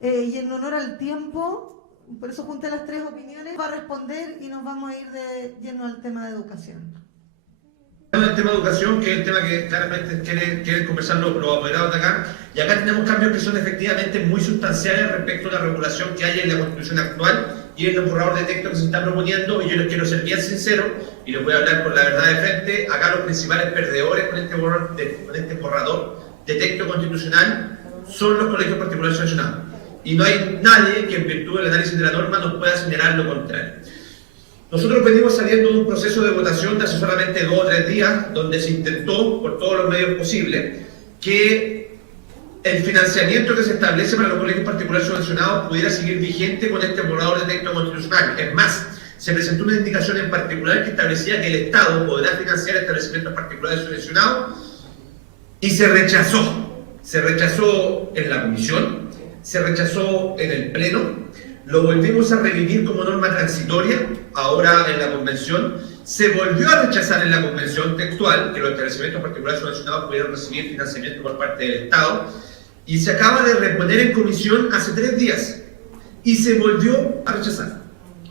y en honor al tiempo, por eso junté las tres opiniones, va a responder y nos vamos a ir de lleno al tema de educación. El tema de educación, que es el tema que claramente quieren conversar los apoderados de acá, y acá tenemos cambios que son efectivamente muy sustanciales respecto a la regulación que hay en la Constitución actual y en el borrador de texto que se está proponiendo, y yo les quiero ser bien sincero y les voy a hablar con la verdad de frente. Acá los principales perdedores con este borrador de texto constitucional son los colegios particulares sancionados, y no hay nadie que en virtud del análisis de la norma nos pueda señalar lo contrario. Nosotros venimos saliendo de un proceso de votación de hace solamente 2 o 3 días, donde se intentó, por todos los medios posibles, que el financiamiento que se establece para los colegios particulares subvencionados pudiera seguir vigente con este borrador de texto constitucional. Es más, se presentó una indicación en particular que establecía que el Estado podrá financiar establecimientos particulares subvencionados, y se rechazó. Se rechazó en la comisión, se rechazó en el pleno, lo volvimos a revivir como norma transitoria, ahora en la convención, se volvió a rechazar en la convención textual que los establecimientos particulares subvencionados pudieran recibir financiamiento por parte del Estado, y se acaba de reponer en comisión hace 3 días, y se volvió a rechazar.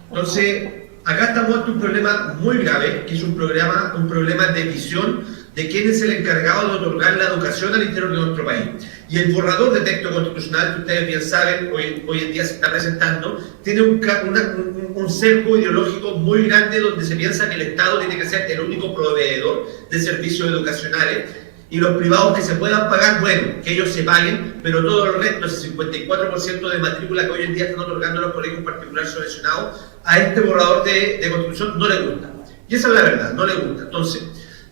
Entonces, acá estamos ante un problema muy grave, que es un problema de visión de quién es el encargado de otorgar la educación al interior de nuestro país. Y el borrador de texto constitucional, que ustedes bien saben, hoy en día se está presentando, tiene un sesgo ideológico muy grande, donde se piensa que el Estado tiene que ser el único proveedor de servicios educacionales, y los privados que se puedan pagar, bueno, que ellos se paguen, pero todo el resto, ese 54% de matrícula que hoy en día están otorgando los colegios particulares subvencionados, a este borrador de constitución no le gusta. Y esa es la verdad, no le gusta. Entonces,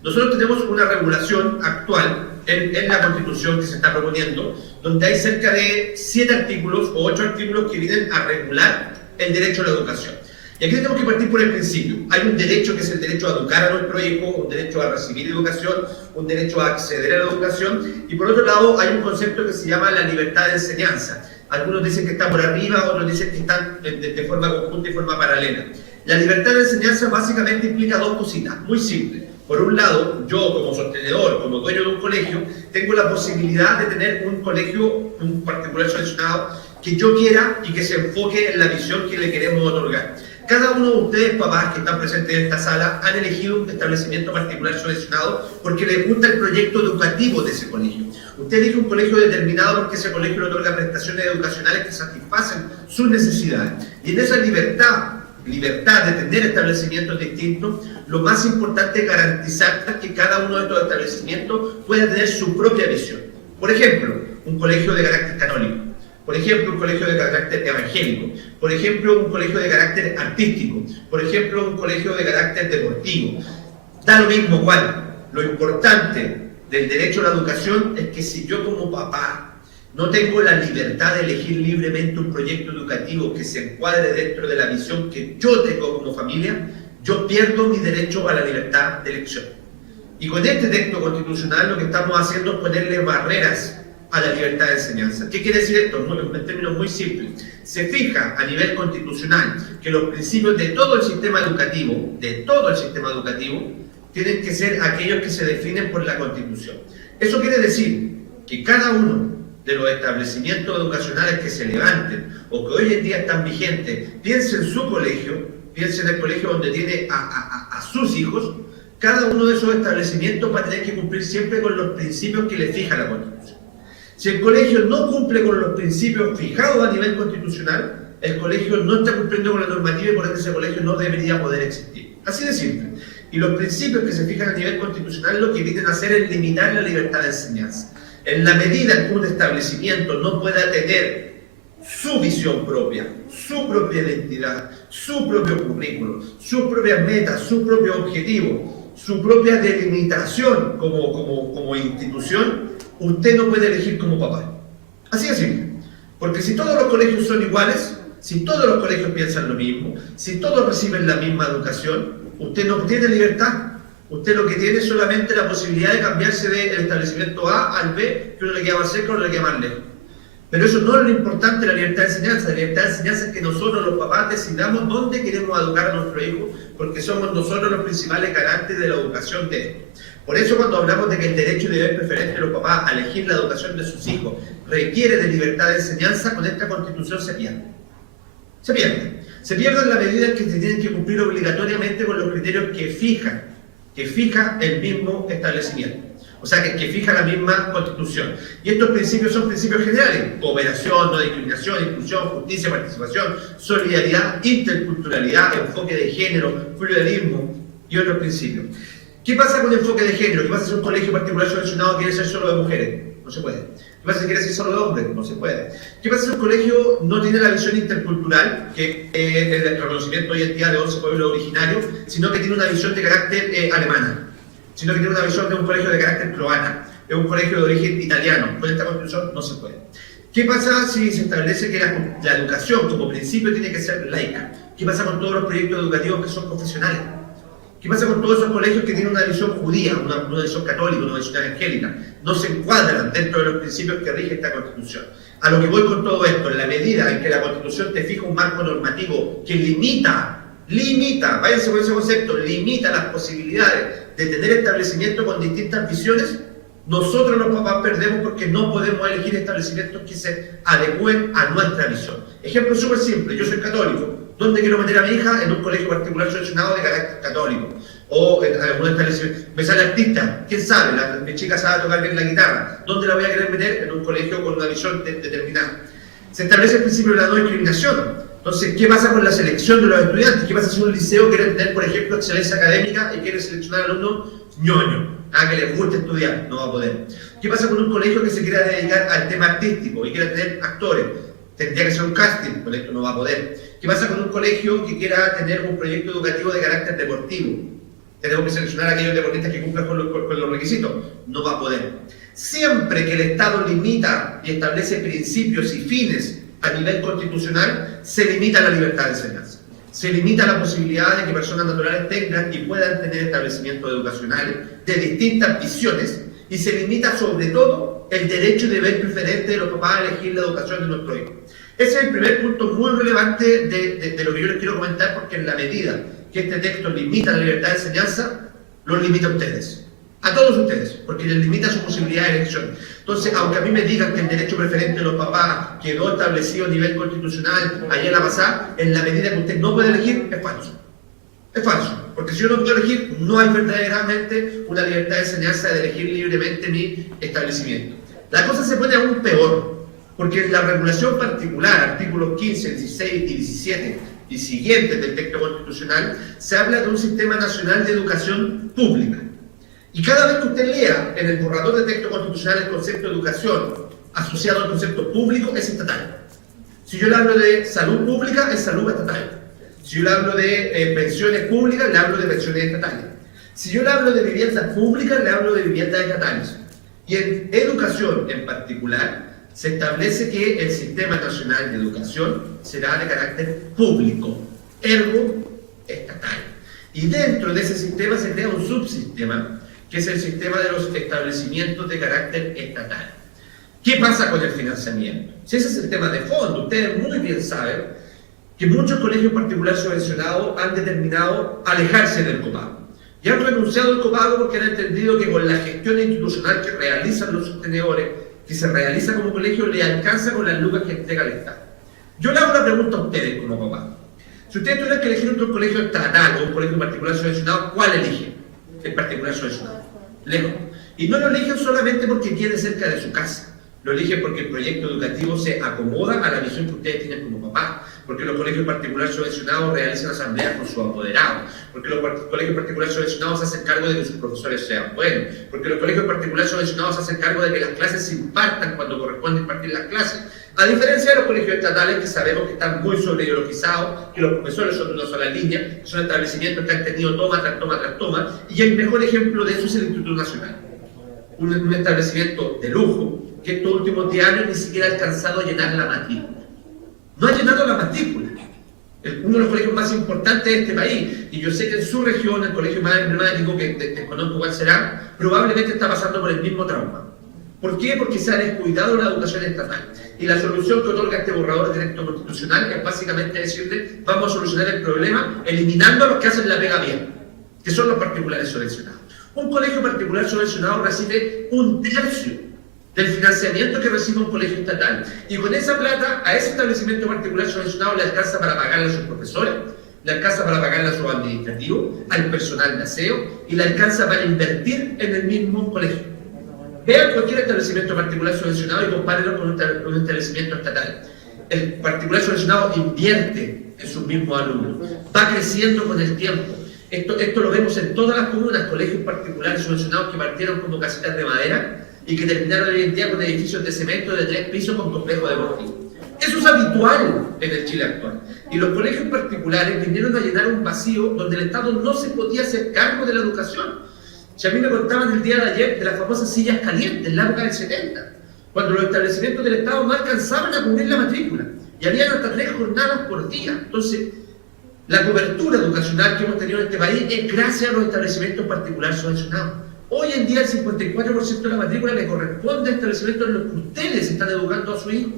nosotros tenemos una regulación actual en la Constitución que se está proponiendo, donde hay cerca de 7 artículos o 8 artículos que vienen a regular el derecho a la educación. Y aquí tenemos que partir por el principio. Hay un derecho que es el derecho a educar a nuestro hijo, un derecho a recibir educación, un derecho a acceder a la educación, y por otro lado hay un concepto que se llama la libertad de enseñanza. Algunos dicen que está por arriba, otros dicen que están de forma conjunta y forma paralela. La libertad de enseñanza básicamente implica 2 cositas, muy simples. Por un lado, yo como sostenedor, como dueño de un colegio, tengo la posibilidad de tener un colegio, un particular subvencionado, que yo quiera y que se enfoque en la visión que le queremos otorgar. Cada uno de ustedes, papás que están presentes en esta sala, han elegido un establecimiento particular subvencionado porque les gusta el proyecto educativo de ese colegio. Usted elige un colegio determinado porque ese colegio le otorga prestaciones educacionales que satisfacen sus necesidades. Y en esa libertad de tener establecimientos distintos, lo más importante es garantizar que cada uno de estos establecimientos pueda tener su propia visión. Por ejemplo, un colegio de carácter canónico, por ejemplo, un colegio de carácter evangélico, por ejemplo, un colegio de carácter artístico, por ejemplo, un colegio de carácter deportivo. Da lo mismo cuál. Lo importante del derecho a la educación es que si yo como papá no tengo la libertad de elegir libremente un proyecto educativo que se encuadre dentro de la visión que yo tengo como familia, yo pierdo mi derecho a la libertad de elección. Y con este texto constitucional lo que estamos haciendo es ponerle barreras a la libertad de enseñanza. ¿Qué quiere decir esto? En términos muy simples. Se fija a nivel constitucional que los principios de todo el sistema educativo, tienen que ser aquellos que se definen por la Constitución. Eso quiere decir que cada uno de los establecimientos educacionales que se levanten o que hoy en día están vigentes, piense en su colegio, piense en el colegio donde tiene a sus hijos, cada uno de esos establecimientos va a tener que cumplir siempre con los principios que le fija la Constitución. Si el colegio no cumple con los principios fijados a nivel constitucional, el colegio no está cumpliendo con la normativa y por ende ese colegio no debería poder existir. Así de simple. Y los principios que se fijan a nivel constitucional lo que vienen a hacer es limitar la libertad de enseñanza. En la medida en que un establecimiento no pueda tener su visión propia, su propia identidad, su propio currículo, sus propias metas, su propio objetivo, su propia delimitación como institución, usted no puede elegir como papá. Así de simple. Porque si todos los colegios son iguales, si todos los colegios piensan lo mismo, si todos reciben la misma educación, usted no tiene libertad. Usted lo que tiene es solamente la posibilidad de cambiarse del establecimiento A al B, que uno le queda más cerca o uno le queda más lejos. Pero eso no es lo importante de la libertad de enseñanza. La libertad de enseñanza es que nosotros los papás decidamos dónde queremos educar a nuestro hijo, porque somos nosotros los principales garantes de la educación de él. Por eso cuando hablamos de que el derecho y deber preferente de los papás a elegir la educación de sus hijos requiere de libertad de enseñanza, con esta Constitución se pierde. Se pierde. Se pierde en la medida en que se tienen que cumplir obligatoriamente con los criterios que fija el mismo establecimiento. O sea, que fija la misma Constitución. Y estos principios son principios generales: cooperación, no discriminación, inclusión, justicia, participación, solidaridad, interculturalidad, enfoque de género, pluralismo y otros principios. ¿Qué pasa con el enfoque de género? ¿Qué pasa si un colegio particular subvencionado quiere ser solo de mujeres? No se puede. ¿Qué pasa si quiere ser solo de hombres? No se puede. ¿Qué pasa si un colegio no tiene la visión intercultural, que es el reconocimiento hoy en día de 11 pueblos originarios, sino que tiene una visión de carácter alemana, sino que tiene una visión de un colegio de carácter croata, de un colegio de origen italiano? Con esta Constitución no se puede. ¿Qué pasa si se establece que la educación como principio tiene que ser laica? ¿Qué pasa con todos los proyectos educativos que son confesionales? ¿Qué pasa con todos esos colegios que tienen una visión judía, una visión católica, una visión evangélica? No se encuadran dentro de los principios que rige esta Constitución. A lo que voy con todo esto, en la medida en que la Constitución te fija un marco normativo que limita, váyanse con ese concepto, limita las posibilidades de tener establecimientos con distintas visiones, nosotros los papás perdemos porque no podemos elegir establecimientos que se adecúen a nuestra visión. Ejemplo súper simple: yo soy católico. ¿Dónde quiero meter a mi hija? En un colegio particular subvencionado de carácter católico. O en algún establecimiento. Me sale artista, ¿quién sabe? Mi chica sabe tocar bien la guitarra. ¿Dónde la voy a querer meter? En un colegio con una visión determinada. Se establece el principio de la no discriminación. Entonces, ¿qué pasa con la selección de los estudiantes? ¿Qué pasa si un liceo quiere tener, por ejemplo, excelencia académica y quiere seleccionar alumnos ñoños, que les guste estudiar? No va a poder. ¿Qué pasa con un colegio que se quiera dedicar al tema artístico y quiera tener actores? Tendría que ser un casting, el colegio no va a poder. ¿Qué pasa con un colegio que quiera tener un proyecto educativo de carácter deportivo? Tenemos que seleccionar a aquellos deportistas que cumplan con los requisitos. No va a poder. Siempre que el Estado limita y establece principios y fines a nivel constitucional, se limita la libertad de enseñanza. Se limita la posibilidad de que personas naturales tengan y puedan tener establecimientos educacionales de distintas visiones, y se limita sobre todo el derecho y deber preferente de los papás a elegir la educación de nuestro hijo. Ese es el primer punto muy relevante de lo que yo les quiero comentar, porque en la medida que este texto limita la libertad de enseñanza, los limita a ustedes, a todos ustedes, porque les limita su posibilidad de elección. Entonces, aunque a mí me digan que el derecho preferente de los papás quedó establecido a nivel constitucional ayer la pasada, en la medida que usted no puede elegir, es falso. Es falso, porque si yo no puedo elegir, no hay verdaderamente una libertad de enseñanza de elegir libremente mi establecimiento. La cosa se pone aún peor, porque en la regulación particular, artículos 15, 16 y 17 y siguientes del texto constitucional, se habla de un sistema nacional de educación pública. Y cada vez que usted lea en el borrador de texto constitucional el concepto de educación asociado al concepto público, es estatal. Si yo le hablo de salud pública, es salud estatal. Si yo le hablo de pensiones públicas, le hablo de pensiones estatales. Si yo le hablo de viviendas públicas, le hablo de viviendas estatales. Y en educación en particular, se establece que el Sistema Nacional de Educación será de carácter público, ergo estatal. Y dentro de ese sistema se crea un subsistema, que es el sistema de los establecimientos de carácter estatal. ¿Qué pasa con el financiamiento? Si ese es el tema de fondo, ustedes muy bien saben que muchos colegios particulares subvencionados han determinado alejarse del copago. Y han renunciado al copago porque han entendido que con la gestión institucional que realizan los sostenedores, que se realiza como colegio le alcanza con las lucas que entrega el Estado. Yo le hago una pregunta a ustedes como papá. Si ustedes tuvieran que elegir entre un colegio estatal o un colegio particular subvencionado, ¿cuál eligen? El particular subvencionado. Lejos. Y no lo eligen solamente porque quede cerca de su casa. Lo eligen porque el proyecto educativo se acomoda a la visión que ustedes tienen como papá, porque los colegios particulares subvencionados realizan asambleas con sus apoderados, porque los colegios particulares subvencionados se hacen cargo de que sus profesores sean buenos, porque los colegios particulares subvencionados se hacen cargo de que las clases se impartan cuando corresponde impartir las clases, a diferencia de los colegios estatales que sabemos que están muy sobreideologizados, que los profesores son de una sola línea, que son establecimientos que han tenido toma tras toma tras toma, y el mejor ejemplo de eso es el Instituto Nacional, un establecimiento de lujo, que estos últimos 10 años ni siquiera ha alcanzado a llenar la matrícula. No ha llenado la matrícula. Uno de los colegios más importantes de este país, y yo sé que en su región, el colegio más emblemático, que desconozco cuál será, probablemente está pasando por el mismo trauma. ¿Por qué? Porque se ha descuidado la educación estatal. Y la solución que otorga este borrador directo constitucional es básicamente decirle, vamos a solucionar el problema eliminando a los que hacen la pega bien, que son los particulares subvencionados. Un colegio particular subvencionado recibe 1/3 del financiamiento que recibe un colegio estatal. Y con esa plata, a ese establecimiento particular subvencionado le alcanza para pagarle a sus profesores, le alcanza para pagarle a sus administrativos, al personal de aseo, y le alcanza para invertir en el mismo colegio. Vean cualquier establecimiento particular subvencionado y compárenlo con un establecimiento estatal. El particular subvencionado invierte en sus mismos alumnos, va creciendo con el tiempo. Esto lo vemos en todas las comunas, colegios particulares subvencionados que partieron como casitas de madera, y que terminaron hoy en día con edificios de cemento de 3 pisos con complejo deportivo. Eso es habitual en el Chile actual. Y los colegios particulares vinieron a llenar un vacío donde el Estado no se podía hacer cargo de la educación. Si a mí me contaban el día de ayer de las famosas sillas calientes, en la época del 70, cuando los establecimientos del Estado no alcanzaban a cubrir la matrícula, y habían hasta 3 jornadas por día. Entonces, la cobertura educacional que hemos tenido en este país es gracias a los establecimientos particulares subvencionados. Hoy en día el 54% de la matrícula le corresponde a establecimientos en los que ustedes están educando a su hijo.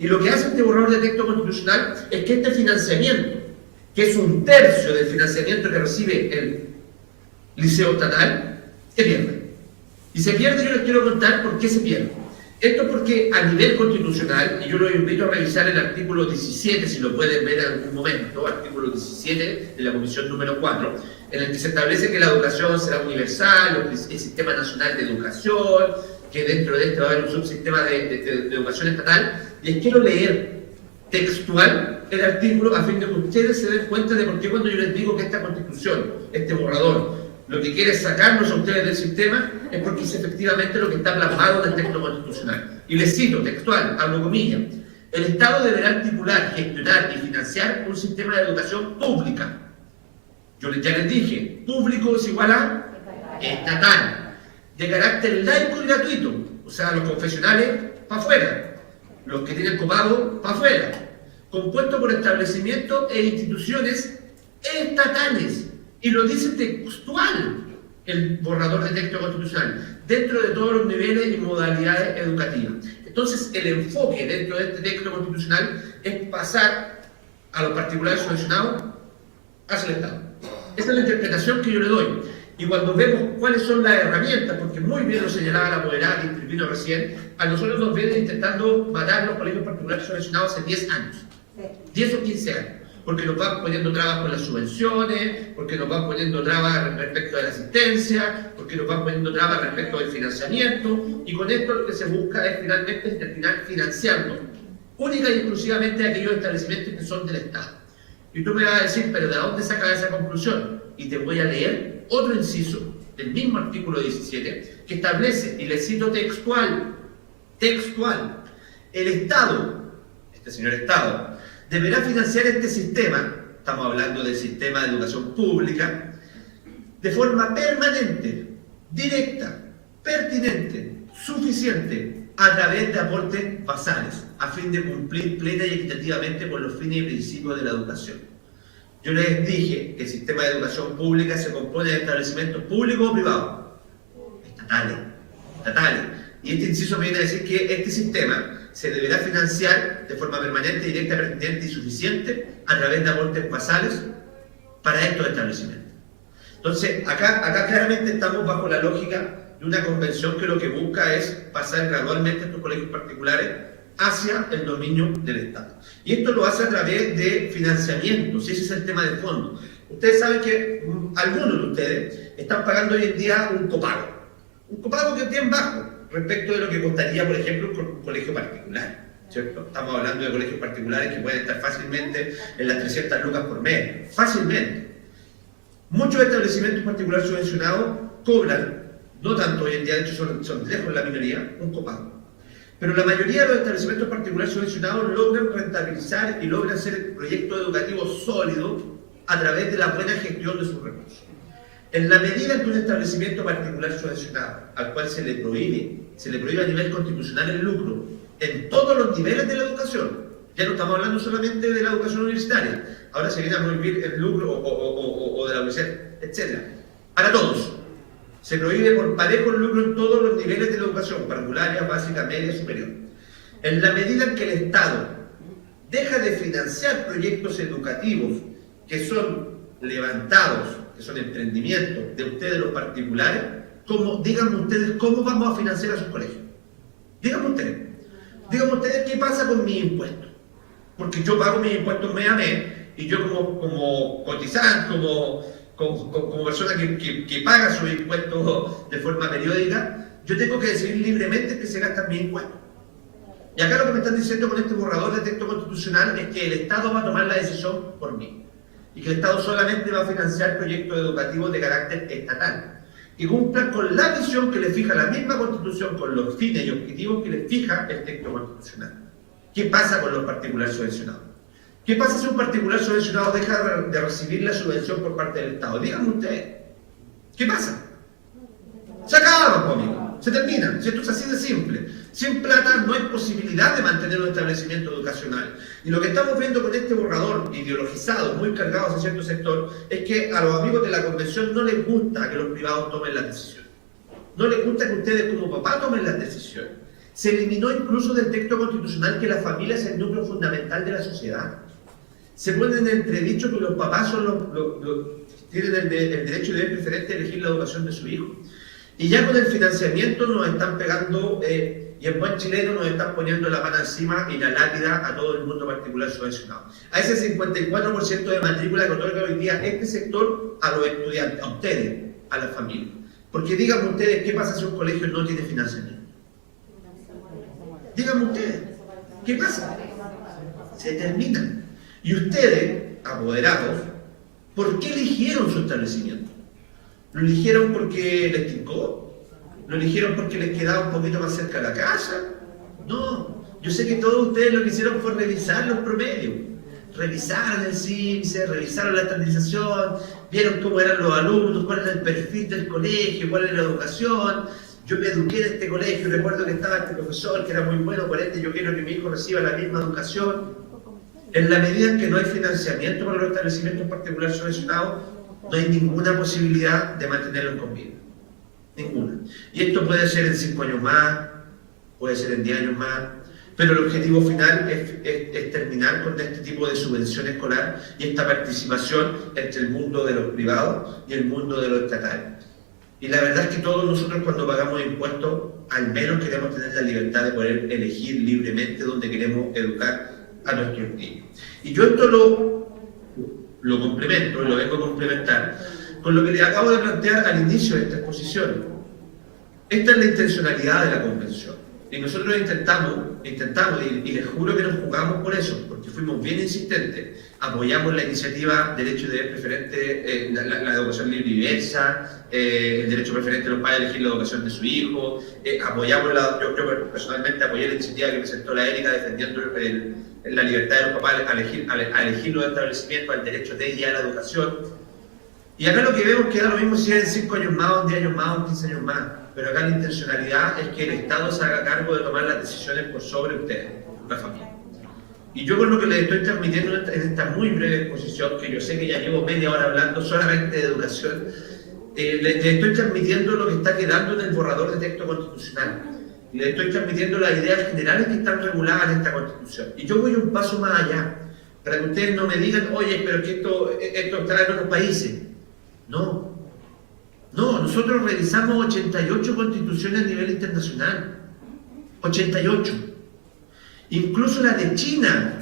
Y lo que hace este borrador de texto constitucional es que este financiamiento, que es 1/3 del financiamiento que recibe el liceo estatal, se pierde. Y se pierde, yo les quiero contar por qué se pierde. Esto es porque a nivel constitucional, y yo los invito a revisar el artículo 17, si lo pueden ver en algún momento, artículo 17 de la Comisión número 4, en el que se establece que la educación será universal, el Sistema Nacional de Educación, que dentro de este va a haber un subsistema de educación estatal. Les quiero leer textual el artículo a fin de que ustedes se den cuenta de por qué cuando yo les digo que esta Constitución, este borrador, lo que quiere es sacarnos a ustedes del sistema, es porque es efectivamente lo que está plasmado en el texto constitucional. Y les cito textual, hablo comillas: el Estado deberá articular, gestionar y financiar un sistema de educación pública. Yo ya les dije, público es igual a estatal, de carácter laico y gratuito, o sea, los confesionales para afuera, los que tienen copago para afuera, compuesto por establecimientos e instituciones estatales. Y lo dice textual el borrador de texto constitucional, dentro de todos los niveles y modalidades educativas. Entonces, el enfoque dentro de este texto constitucional es pasar a los particulares subvencionados hacia el Estado. Esa es la interpretación que yo le doy. Y cuando vemos cuáles son las herramientas, porque muy bien lo señalaba la apoderada que intervino recién, a nosotros nos vienen intentando matar los colegios particulares subvencionados hace 10 años, 10 o 15 años. Porque nos van poniendo trabas con las subvenciones, porque nos van poniendo trabas respecto de la asistencia, porque nos van poniendo trabas respecto del financiamiento, y con esto lo que se busca es finalmente terminar financiando única y exclusivamente aquellos establecimientos que son del Estado. Y tú me vas a decir, pero ¿de dónde saca esa conclusión? Y te voy a leer otro inciso del mismo artículo 17, que establece, y le cito textual, el Estado, este señor Estado, deberá financiar este sistema, estamos hablando del sistema de educación pública, de forma permanente, directa, pertinente, suficiente, a través de aportes basales, a fin de cumplir plena y equitativamente con los fines y principios de la educación. Yo les dije que el sistema de educación pública se compone de establecimientos públicos o privados, estatales. Y este inciso me viene a decir que este sistema se deberá financiar de forma permanente, directa, pertinente y suficiente a través de aportes basales para estos establecimientos. Entonces, acá claramente estamos bajo la lógica de una convención que lo que busca es pasar gradualmente estos colegios particulares hacia el dominio del Estado. Y esto lo hace a través de financiamientos, y ese es el tema de fondo. Ustedes saben que algunos de ustedes están pagando hoy en día un copago que es bien bajo respecto de lo que costaría, por ejemplo, un colegio particular, ¿cierto? Estamos hablando de colegios particulares que pueden estar fácilmente en las 300 lucas por mes, fácilmente. Muchos establecimientos particulares subvencionados cobran, no tanto hoy en día, de hecho son lejos la minoría, un copago. Pero la mayoría de los establecimientos particulares subvencionados logran rentabilizar y logran hacer proyectos educativos sólidos a través de la buena gestión de sus recursos. En la medida en que un establecimiento particular subvencionado, al cual se le prohíbe a nivel constitucional el lucro, en todos los niveles de la educación, ya no estamos hablando solamente de la educación universitaria, ahora se viene a prohibir el lucro o de la universidad, etc. Para todos. Se prohíbe por parejo el lucro en todos los niveles de la educación, parvularia, básica, media, superior. En la medida en que el Estado deja de financiar proyectos educativos que son levantados, que son emprendimientos de ustedes los particulares, díganme ustedes cómo vamos a financiar a sus colegios. Díganme ustedes qué pasa con mis impuestos. Porque yo pago mis impuestos mes a mes y yo como cotizante, como persona que paga sus impuestos de forma periódica, yo tengo que decidir libremente que se gastan mis impuestos. Y acá lo que me están diciendo con este borrador de texto constitucional es que el Estado va a tomar la decisión por mí. Y que el Estado solamente va a financiar proyectos educativos de carácter estatal, que cumplan con la visión que le fija la misma Constitución, con los fines y objetivos que le fija el texto constitucional. ¿Qué pasa con los particulares subvencionados? ¿Qué pasa si un particular subvencionado deja de recibir la subvención por parte del Estado? Díganme ustedes. ¿Qué pasa? Se acaba, amigo. Se termina. Si esto es así de simple. Sin plata no hay posibilidad de mantener un establecimiento educacional. Y lo que estamos viendo con este borrador ideologizado, muy cargado hacia cierto sector, es que a los amigos de la Convención no les gusta que los privados tomen las decisiones. No les gusta que ustedes como papá tomen las decisiones. Se eliminó incluso del texto constitucional que la familia es el núcleo fundamental de la sociedad. Se pone en entredicho que los papás tienen el derecho y deber preferente de elegir la educación de su hijo. Y ya con el financiamiento nos están pegando, y en buen chileno nos están poniendo la mano encima y la lápida a todo el mundo particular subvencionado. A ese 54% de matrícula que otorga hoy día este sector a los estudiantes, a ustedes, a las familias. Porque díganme ustedes, ¿qué pasa si un colegio no tiene financiamiento? Díganme ustedes, ¿qué pasa? Se terminan. Y ustedes, apoderados, ¿por qué eligieron su establecimiento? ¿Lo eligieron porque les tincó? ¿Lo eligieron porque les quedaba un poquito más cerca de la casa? No, yo sé que todos ustedes lo que hicieron fue revisar los promedios. Revisaron el CIMSE, revisaron la estandarización, vieron cómo eran los alumnos, cuál era el perfil del colegio, cuál era la educación. Yo me eduqué en este colegio, recuerdo que estaba este profesor que era muy bueno, por ende yo quiero que mi hijo reciba la misma educación. En la medida en que no hay financiamiento para los establecimientos particulares subvencionados, no hay ninguna posibilidad de mantenerlos con vida. Ninguna. Y esto puede ser en 5 años más, puede ser en 10 años más, pero el objetivo final es terminar con este tipo de subvención escolar y esta participación entre el mundo de los privados y el mundo de los estatales. Y la verdad es que todos nosotros cuando pagamos impuestos, al menos queremos tener la libertad de poder elegir libremente dónde queremos educar a nuestros niños. Y yo esto lo complemento, y lo vengo a complementar, con lo que les acabo de plantear al inicio de esta exposición. Esta es la intencionalidad de la Convención. Y nosotros intentamos, y les juro que nos jugamos por eso, porque fuimos bien insistentes, apoyamos la iniciativa Derecho y Deber Preferente, la educación libre y diversa, el derecho preferente de los padres a elegir la educación de su hijo, apoyamos yo personalmente apoyé la iniciativa que presentó la Erika defendiendo la libertad de los papás a elegir los establecimientos, al derecho de ella a la educación. Y acá lo que vemos es que da lo mismo si es en 5 años más, o 10 años más, o 15 años más. Pero acá la intencionalidad es que el Estado se haga cargo de tomar las decisiones por sobre ustedes, la familia. Y yo con lo que les estoy transmitiendo en esta muy breve exposición, que yo sé que ya llevo media hora hablando solamente de educación, les estoy transmitiendo lo que está quedando en el borrador de texto constitucional. Y les estoy transmitiendo las ideas generales que están reguladas en esta Constitución. Y yo voy un paso más allá, para que ustedes no me digan, oye, pero que esto está en otros países. No, No, nosotros revisamos 88 constituciones a nivel internacional. 88. Incluso la de China,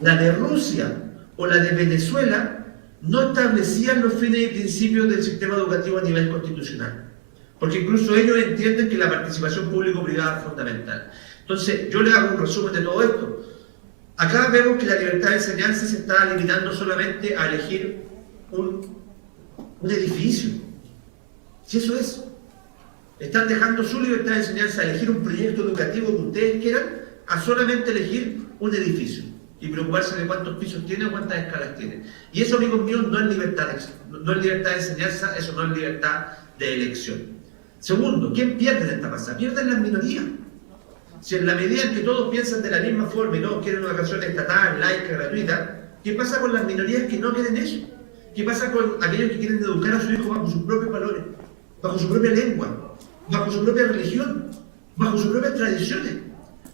la de Rusia o la de Venezuela no establecían los fines y principios del sistema educativo a nivel constitucional. Porque incluso ellos entienden que la participación público-privada es fundamental. Entonces, yo les hago un resumen de todo esto. Acá vemos que la libertad de enseñanza se está limitando solamente a elegir un edificio. Si eso es. Están dejando su libertad de enseñanza a elegir un proyecto educativo que ustedes quieran, a solamente elegir un edificio y preocuparse de cuántos pisos tiene o cuántas escalas tiene. Y eso, amigos míos, no es libertad de enseñanza, eso no es libertad de elección. Segundo, ¿quién pierde en esta pasada? Pierden las minorías. Si en la medida en que todos piensan de la misma forma y todos quieren una educación estatal, laica, gratuita, ¿qué pasa con las minorías que no quieren eso? ¿Qué pasa con aquellos que quieren educar a su hijo bajo sus propios valores, bajo su propia lengua, bajo su propia religión, bajo sus propias tradiciones,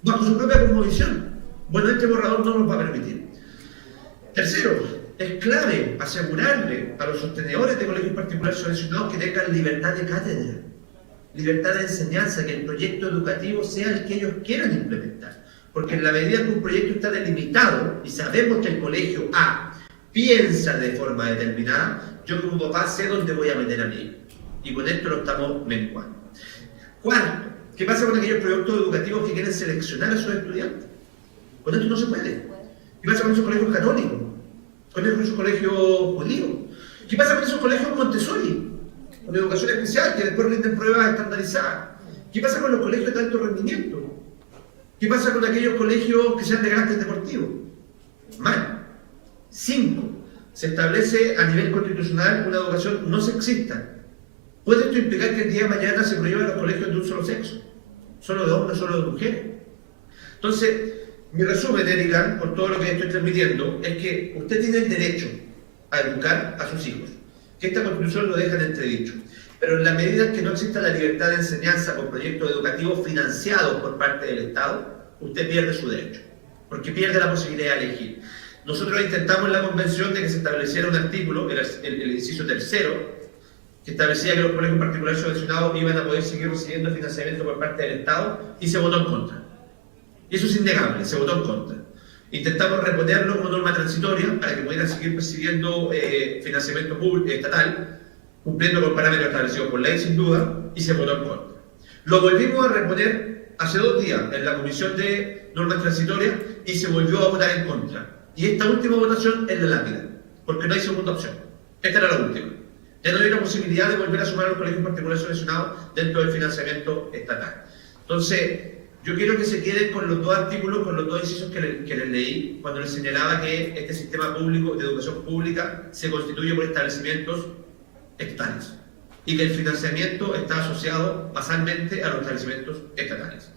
bajo su propia cosmovisión? Bueno, este borrador no nos va a permitir. Tercero, es clave asegurarle a los sostenedores de colegios particulares subvencionados que tengan libertad de cátedra, libertad de enseñanza, que el proyecto educativo sea el que ellos quieran implementar. Porque en la medida en que un proyecto está delimitado y sabemos que el colegio A piensa de forma determinada, yo como papá sé dónde voy a meter a mi hijo. Y con esto lo estamos menguando. Cuarto, ¿qué pasa con aquellos proyectos educativos que quieren seleccionar a sus estudiantes? Con esto no se puede. ¿Qué pasa con esos colegios católicos? ¿Con esos colegios judíos? ¿Qué pasa con esos colegios Montessori? Con educación especial, que después rinden pruebas estandarizadas. ¿Qué pasa con los colegios de alto rendimiento? ¿Qué pasa con aquellos colegios que sean de carácter deportivo? Mal. 5. Se establece a nivel constitucional una educación no sexista. ¿Puede esto implicar que el día de mañana se prohíban los colegios de un solo sexo? ¿Solo de hombres, solo de mujeres? Entonces, mi resumen, Erika, por todo lo que estoy transmitiendo, es que usted tiene el derecho a educar a sus hijos. Que esta Constitución lo deja en entredicho. Pero en la medida en que no exista la libertad de enseñanza con proyectos educativos financiados por parte del Estado, usted pierde su derecho, porque pierde la posibilidad de elegir. Nosotros intentamos en la convención de que se estableciera un artículo, el inciso tercero, que establecía que los colegios particulares subvencionados iban a poder seguir recibiendo financiamiento por parte del Estado, y se votó en contra. Y eso es innegable, se votó en contra. Intentamos reponerlo como norma transitoria para que pudieran seguir percibiendo financiamiento público, estatal, cumpliendo con parámetros establecidos por ley sin duda, y se votó en contra. Lo volvimos a reponer hace 2 días en la Comisión de Normas Transitorias y se volvió a votar en contra. Y esta última votación es la lápida, porque no hay segunda opción. Esta era la última. Ya no hay una posibilidad de volver a sumar a los colegios particulares subvencionados dentro del financiamiento estatal. Entonces, yo quiero que se queden con los 2 artículos, con los 2 incisos que les leí, cuando les señalaba que este sistema público de educación pública se constituye por establecimientos estatales y que el financiamiento está asociado basalmente a los establecimientos estatales.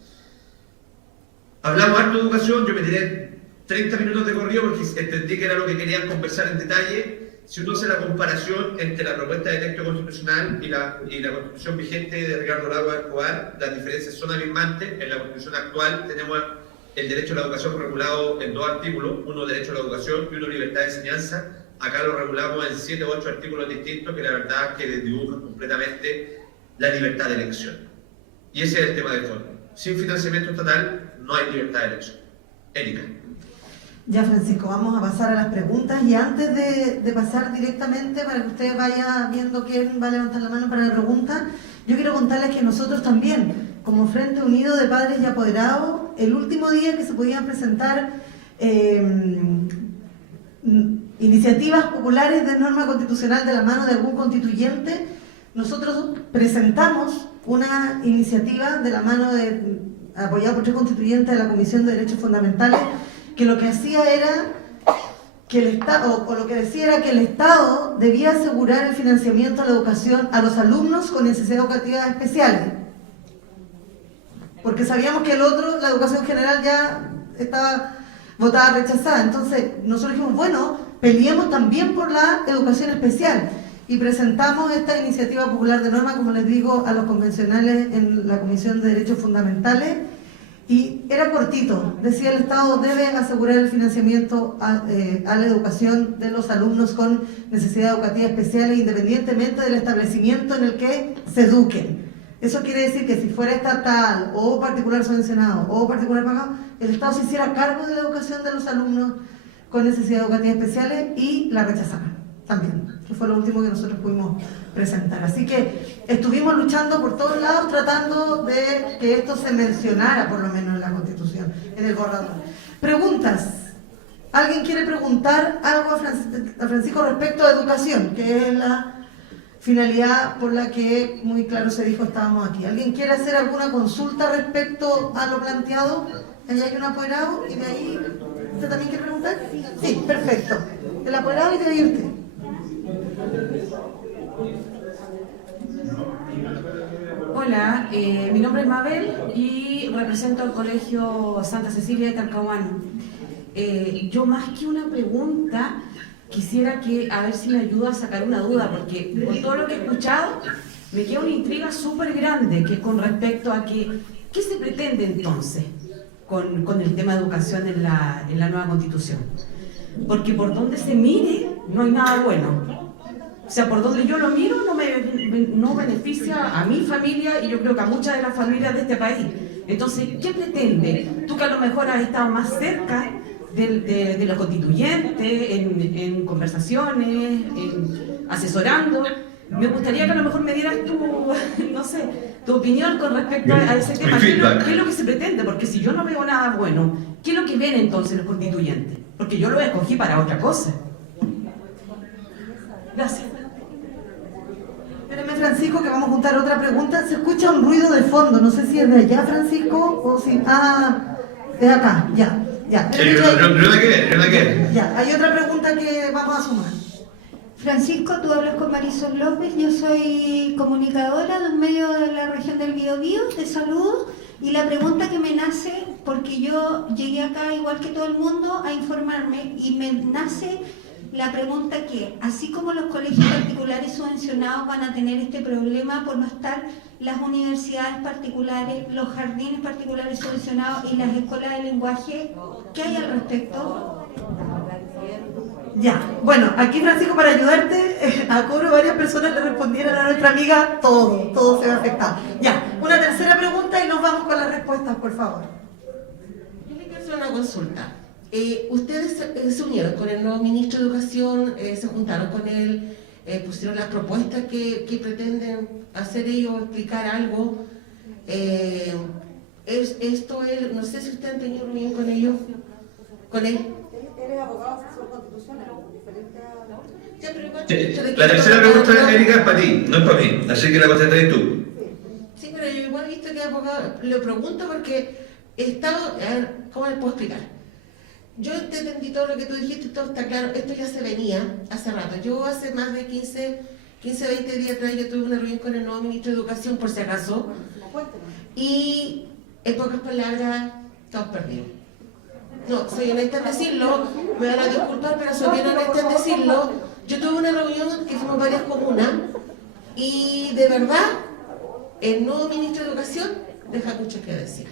Hablamos harto de educación, yo me tiré 30 minutos de corrido porque entendí que era lo que querían conversar en detalle. Si uno hace la comparación entre la propuesta de texto constitucional y la constitución vigente de Ricardo Lagos Escobar, las diferencias son abismantes. En la constitución actual tenemos el derecho a la educación regulado en 2 artículos, uno derecho a la educación y uno libertad de enseñanza. Acá lo regulamos en 7 u 8 artículos distintos que la verdad es que desdibujan completamente la libertad de elección. Y ese es el tema de fondo. Sin financiamiento estatal no hay libertad de elección. Erika. Ya, Francisco, vamos a pasar a las preguntas y antes de pasar directamente para que usted vaya viendo quién va a levantar la mano para la pregunta, yo quiero contarles que nosotros también, como Frente Unido de Padres y Apoderados, el último día que se podían presentar iniciativas populares de norma constitucional de la mano de algún constituyente, nosotros presentamos una iniciativa de la mano apoyada por 3 constituyentes de la Comisión de Derechos Fundamentales, que lo que hacía era que el Estado, o lo que decía era que el Estado debía asegurar el financiamiento a la educación a los alumnos con necesidades educativas especiales. Porque sabíamos que el otro, la educación general, ya estaba votada, rechazada. Entonces, nosotros dijimos, bueno, peleemos también por la educación especial. Y presentamos esta iniciativa popular de norma, como les digo, a los convencionales en la Comisión de Derechos Fundamentales. Y era cortito, decía el Estado debe asegurar el financiamiento a la educación de los alumnos con necesidades educativas especiales independientemente del establecimiento en el que se eduquen. Eso quiere decir que si fuera estatal o particular subvencionado o particular pagado, el Estado se hiciera cargo de la educación de los alumnos con necesidades educativas especiales y la rechazaran también, que fue lo último que nosotros pudimos presentar. Así que estuvimos luchando por todos lados tratando de que esto se mencionara por lo menos en la Constitución, en el borrador. Preguntas. ¿Alguien quiere preguntar algo a Francisco respecto a educación, que es la finalidad por la que muy claro se dijo estábamos aquí? ¿Alguien quiere hacer alguna consulta respecto a lo planteado? Ahí hay un apoderado y de ahí... ¿Usted también quiere preguntar? Sí, perfecto. El apoderado y de ahí usted. Hola, mi nombre es Mabel y represento al Colegio Santa Cecilia de Talcahuano. Yo más que una pregunta quisiera a ver si me ayuda a sacar una duda, porque con todo lo que he escuchado me queda una intriga súper grande que con respecto a qué se pretende entonces con el tema de educación en la nueva Constitución. Porque por donde se mire no hay nada bueno. O sea, por donde yo lo miro no beneficia a mi familia y yo creo que a muchas de las familias de este país. Entonces, ¿qué pretende? Tú que a lo mejor has estado más cerca de los constituyentes, en conversaciones, asesorando, me gustaría que a lo mejor me dieras tu opinión con respecto a ese tema. ¿Qué es lo que se pretende? Porque si yo no veo nada bueno, ¿qué es lo que ven entonces los constituyentes? Porque yo lo escogí para otra cosa. Gracias. Espérame, Francisco, que vamos a juntar otra pregunta. Se escucha un ruido de fondo, no sé si es de allá, Francisco, o si... Ah, de acá, ya. Sí, Ya, hay otra pregunta que vamos a sumar. Francisco, tú hablas con Marisol López, yo soy comunicadora de un medio de la región del Biobío, te saludo, y la pregunta que me nace, porque yo llegué acá igual que todo el mundo a informarme, y me nace la pregunta que, así como los colegios particulares subvencionados van a tener este problema por no estar las universidades particulares, los jardines particulares subvencionados y las escuelas de lenguaje, ¿qué hay al respecto? Ya, bueno, aquí Francisco, para ayudarte, a cobro varias personas le respondieron a nuestra amiga, todo se va a afectar. Ya, una tercera pregunta y nos vamos con las respuestas, por favor. Yo le quiero hacer una consulta. Ustedes se unieron con el nuevo ministro de Educación, se juntaron con él, pusieron las propuestas que pretenden hacer ellos, explicar algo. No sé si ustedes han tenido reunión con ellos, con él. Él es abogado asesor constitucional, diferente a... La tercera pregunta, Erika, es para ti, no es para mí, así que la contestaré tú. Sí, pero yo igual he visto que es abogado, le pregunto porque he estado, a ver, ¿cómo le puedo explicar? Yo te entendí todo lo que tú dijiste, todo está claro, esto ya se venía hace rato. Yo hace más de 15, 20 días atrás yo tuve una reunión con el nuevo ministro de Educación, por si acaso, y en pocas palabras, todos perdidos. No, soy honesta en decirlo, me van a disculpar, pero soy bien honesta en decirlo. Yo tuve una reunión que fuimos varias comunas y de verdad el nuevo ministro de Educación deja mucho que decir.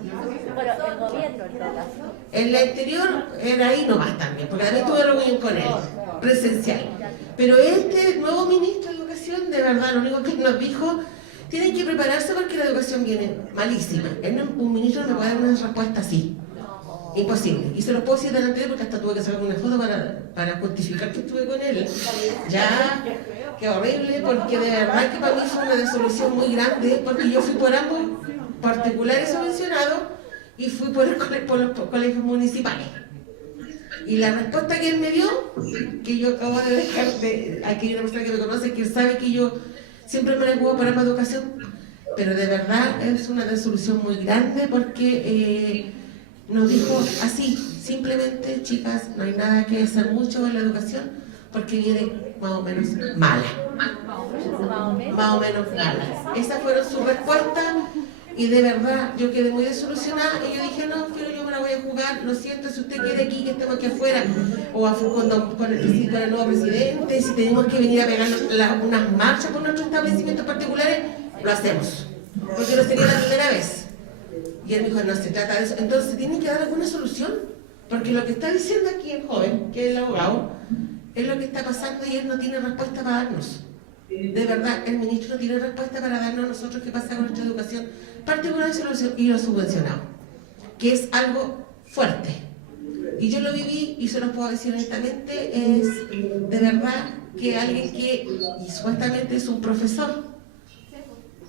Bueno, el gobierno en todo caso. El anterior era ahí nomás también, porque también tuve reunión con él, presencial. Pero este nuevo ministro de Educación, de verdad, lo único que nos dijo, tienen que prepararse porque la educación viene malísima. Un ministro no me puede dar una respuesta así. Imposible. Y se los puedo decir delante de él porque hasta tuve que sacar una foto para justificar que estuve con él. Ya, qué horrible, porque de verdad que para mí fue una desolución muy grande, porque yo fui por ambos particulares subvencionados y fui por los colegios municipales. Y la respuesta que él me dio, que yo acabo de dejar, aquí hay una persona que me conoce, que sabe que yo siempre me la juego para la educación, pero de verdad es una desolución muy grande porque nos dijo así, simplemente, chicas, no hay nada que hacer mucho en la educación porque viene más o menos mala. Más o menos mala. Esas fueron sus respuestas y de verdad yo quedé muy desilusionada y yo dije, no, pero yo me la voy a jugar, lo siento, si usted quiere aquí, que estemos aquí afuera, o con el nuevo presidente, si tenemos que venir a pegar unas marchas por nuestros establecimientos particulares, lo hacemos, porque no sería la primera vez. Y él me dijo, no se trata de eso. Entonces tienen que dar alguna solución, porque lo que está diciendo aquí el joven, que es el abogado, es lo que está pasando y él no tiene respuesta para darnos. De verdad, el ministro no tiene respuesta para darnos a nosotros qué pasa con nuestra educación particular y lo subvencionado, que es algo fuerte. Y yo lo viví y se los puedo decir honestamente, es de verdad que alguien que y supuestamente es un profesor,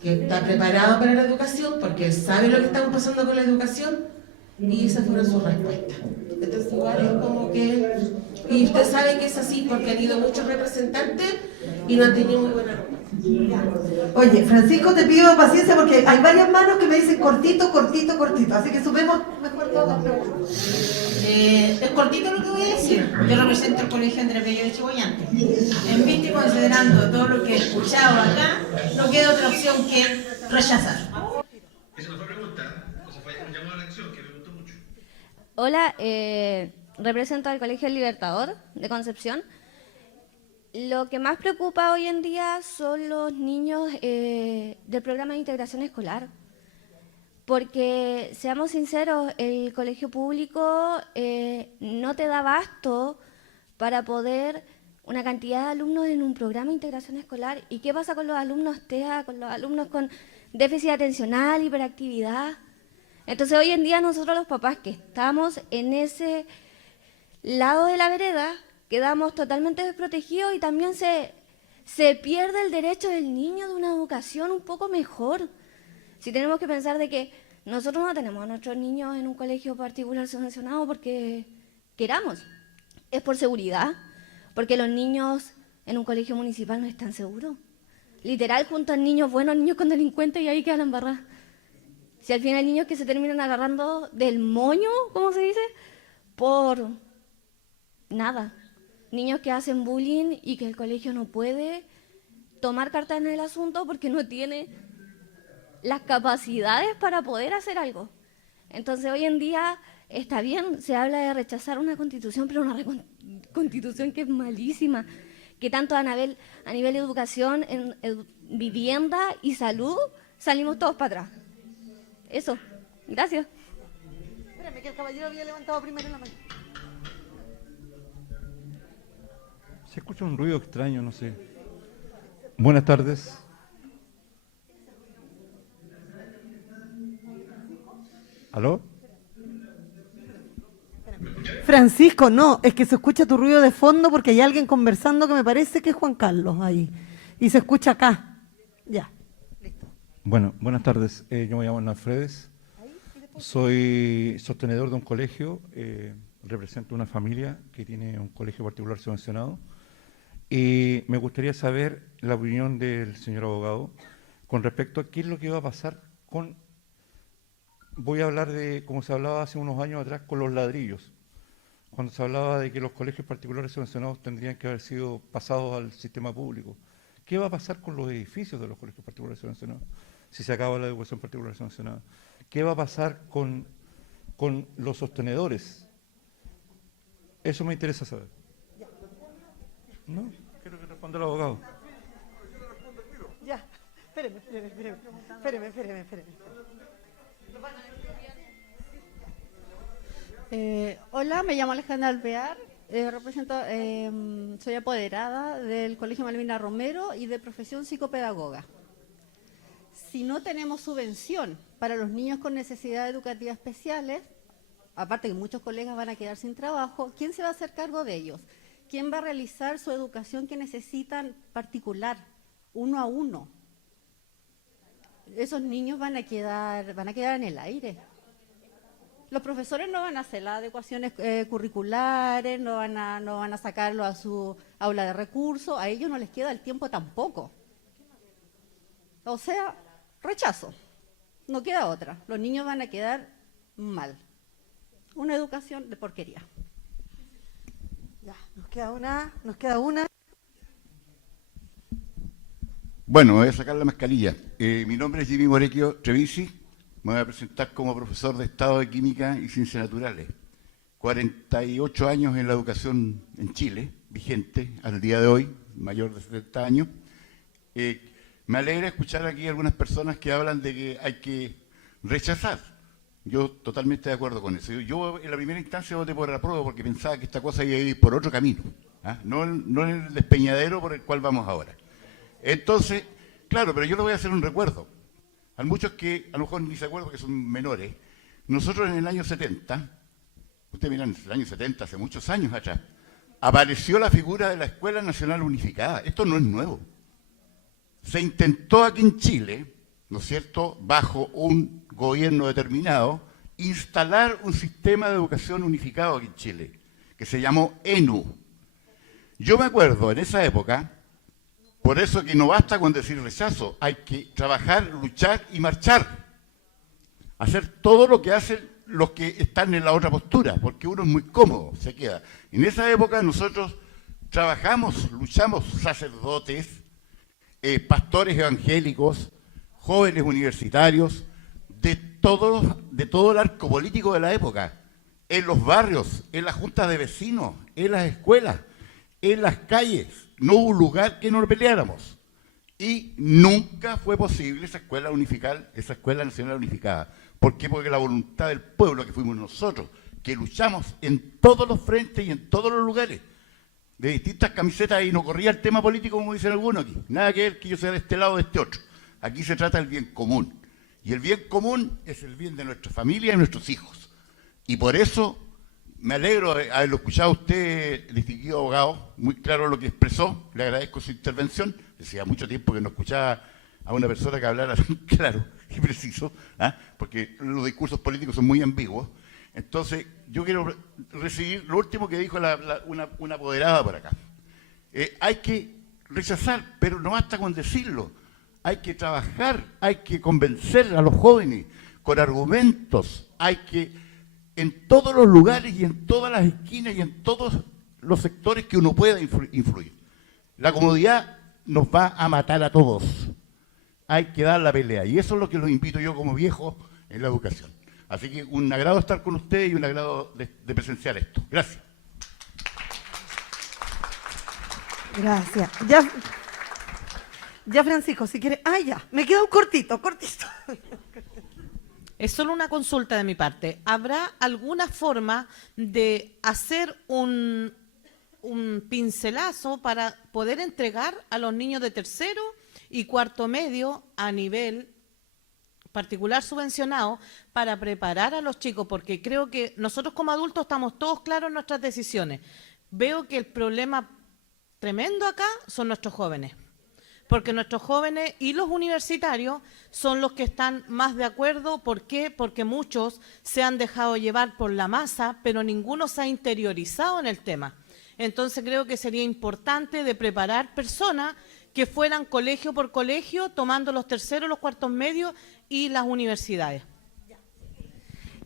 que está preparado para la educación, porque él sabe lo que estamos pasando con la educación, y esas fueron sus respuestas. Entonces igual es como que, y usted sabe que es así, porque han ido muchos representantes y no han tenido muy buena respuesta. Oye, Francisco, te pido paciencia porque hay varias manos que me dicen cortito, cortito, cortito, así que subemos mejor todas las preguntas. Es cortito lo que voy a decir. Yo represento el Colegio Andrés Bello de Chihuayante. En vista y considerando todo lo que he escuchado acá, no queda otra opción que rechazar. Esa no fue pregunta, esa fue un llamado a la acción que me gustó mucho. Hola, represento al Colegio El Libertador de Concepción. Lo que más preocupa hoy en día son los niños del programa de integración escolar. Porque, seamos sinceros, el colegio público no te da abasto para poder una cantidad de alumnos en un programa de integración escolar. ¿Y qué pasa con los alumnos TEA, con los alumnos con déficit atencional, hiperactividad? Entonces, hoy en día nosotros los papás que estamos en ese lado de la vereda, quedamos totalmente desprotegidos y también se pierde el derecho del niño de una educación un poco mejor. Si tenemos que pensar de que nosotros no tenemos a nuestros niños en un colegio particular subvencionado porque queramos, es por seguridad, porque los niños en un colegio municipal no están seguros. Literal, juntan niños buenos, niños con delincuentes y ahí quedan embarrados. Si al final hay niños que se terminan agarrando del moño, ¿cómo se dice? Por nada. Niños que hacen bullying y que el colegio no puede tomar cartas en el asunto porque no tiene las capacidades para poder hacer algo. Entonces hoy en día está bien, se habla de rechazar una constitución, pero una constitución que es malísima, que tanto a nivel de educación, en vivienda y salud, salimos todos para atrás. Eso, gracias. Espérame, que el caballero había levantado primero la mano. Se escucha un ruido extraño, no sé. Buenas tardes. ¿Aló? Francisco, no, es que se escucha tu ruido de fondo porque hay alguien conversando que me parece que es Juan Carlos ahí. Y se escucha acá. Ya, listo. Bueno, buenas tardes. Yo me llamo Hernán Fredes. Soy sostenedor de un colegio. Represento una familia que tiene un colegio particular subvencionado. Y me gustaría saber la opinión del señor abogado con respecto a qué es lo que va a pasar con... Voy a hablar de, como se hablaba hace unos años atrás, con los ladrillos. Cuando se hablaba de que los colegios particulares subvencionados tendrían que haber sido pasados al sistema público. ¿Qué va a pasar con los edificios de los colegios particulares subvencionados si se acaba la educación particular subvencionada? ¿Qué va a pasar con los sostenedores? Eso me interesa saber. No, quiero que responda el abogado. Ya, espéreme. Hola, me llamo Alejandra Alvear, soy apoderada del Colegio Malvina Romero y de profesión psicopedagoga. Si no tenemos subvención para los niños con necesidades educativas especiales, aparte que muchos colegas van a quedar sin trabajo, ¿quién se va a hacer cargo de ellos? ¿Quién va a realizar su educación que necesitan particular, uno a uno? Esos niños van a quedar en el aire. Los profesores no van a hacer las adecuaciones curriculares, no van a sacarlo a su aula de recursos, a ellos no les queda el tiempo tampoco. O sea, rechazo, no queda otra. Los niños van a quedar mal. Una educación de porquería. Ya, nos queda una. Bueno, me voy a sacar la mascarilla. Mi nombre es Jimmy Morequio Trevisi. Me voy a presentar como profesor de Estado de Química y Ciencias Naturales. 48 años en la educación en Chile, vigente al día de hoy, mayor de 70 años. Me alegra escuchar aquí algunas personas que hablan de que hay que rechazar. Yo totalmente de acuerdo con eso. Yo en la primera instancia voté por la apruebo porque pensaba que esta cosa iba a ir por otro camino, no en el despeñadero por el cual vamos ahora. Entonces, claro, pero yo le voy a hacer un recuerdo. A muchos que a lo mejor ni se acuerdan, que son menores. Nosotros en el año 70, ustedes miran, en el año 70, hace muchos años atrás, apareció la figura de la Escuela Nacional Unificada. Esto no es nuevo. Se intentó aquí en Chile, ¿no es cierto?, bajo un gobierno determinado, instalar un sistema de educación unificado aquí en Chile, que se llamó ENU. Yo me acuerdo en esa época, por eso que no basta con decir rechazo, hay que trabajar, luchar y marchar. Hacer todo lo que hacen los que están en la otra postura, porque uno es muy cómodo, se queda. En esa época nosotros trabajamos, luchamos, sacerdotes, pastores evangélicos, jóvenes universitarios, de todo el arco político de la época, en los barrios, en las juntas de vecinos, en las escuelas, en las calles. No hubo lugar que no peleáramos. Y nunca fue posible esa escuela unificada, esa Escuela Nacional Unificada. ¿Por qué? Porque la voluntad del pueblo, que fuimos nosotros, que luchamos en todos los frentes y en todos los lugares, de distintas camisetas, y no corría el tema político como dicen algunos aquí. Nada que ver que yo sea de este lado o de este otro. Aquí se trata del bien común. Y el bien común es el bien de nuestra familia y nuestros hijos. Y por eso me alegro de haberlo escuchado a usted, distinguido abogado, muy claro lo que expresó. Le agradezco su intervención. Decía mucho tiempo que no escuchaba a una persona que hablara tan claro y preciso, porque los discursos políticos son muy ambiguos. Entonces, yo quiero recibir lo último que dijo una apoderada por acá. Hay que rechazar, pero no basta con decirlo. Hay que trabajar, hay que convencer a los jóvenes con argumentos, hay que, en todos los lugares y en todas las esquinas y en todos los sectores que uno pueda influir. La comodidad nos va a matar a todos. Hay que dar la pelea. Y eso es lo que los invito yo como viejo en la educación. Así que un agrado estar con ustedes y un agrado de presenciar esto. Gracias. Gracias. Ya Francisco, si quiere... ya, me queda un cortito. Es solo una consulta de mi parte. ¿Habrá alguna forma de hacer un pincelazo para poder entregar a los niños de tercero y cuarto medio a nivel particular subvencionado para preparar a los chicos? Porque creo que nosotros como adultos estamos todos claros en nuestras decisiones. Veo que el problema tremendo acá son nuestros jóvenes. Porque nuestros jóvenes y los universitarios son los que están más de acuerdo. ¿Por qué? Porque muchos se han dejado llevar por la masa, pero ninguno se ha interiorizado en el tema. Entonces creo que sería importante de preparar personas que fueran colegio por colegio, tomando los terceros, los cuartos medios y las universidades.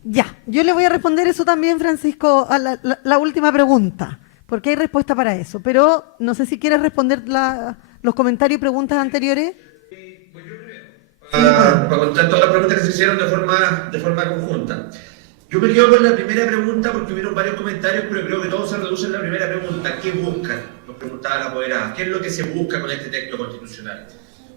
Ya, yo le voy a responder eso también, Francisco, a la última pregunta, porque hay respuesta para eso. Pero no sé si quieres responder los comentarios y preguntas anteriores. Pues yo primero, para contestar todas las preguntas que se hicieron de forma conjunta. Yo me quedo con la primera pregunta porque hubieron varios comentarios, pero creo que todo se reduce en la primera pregunta. ¿Qué buscan? Nos preguntaba la apoderada. ¿Qué es lo que se busca con este texto constitucional?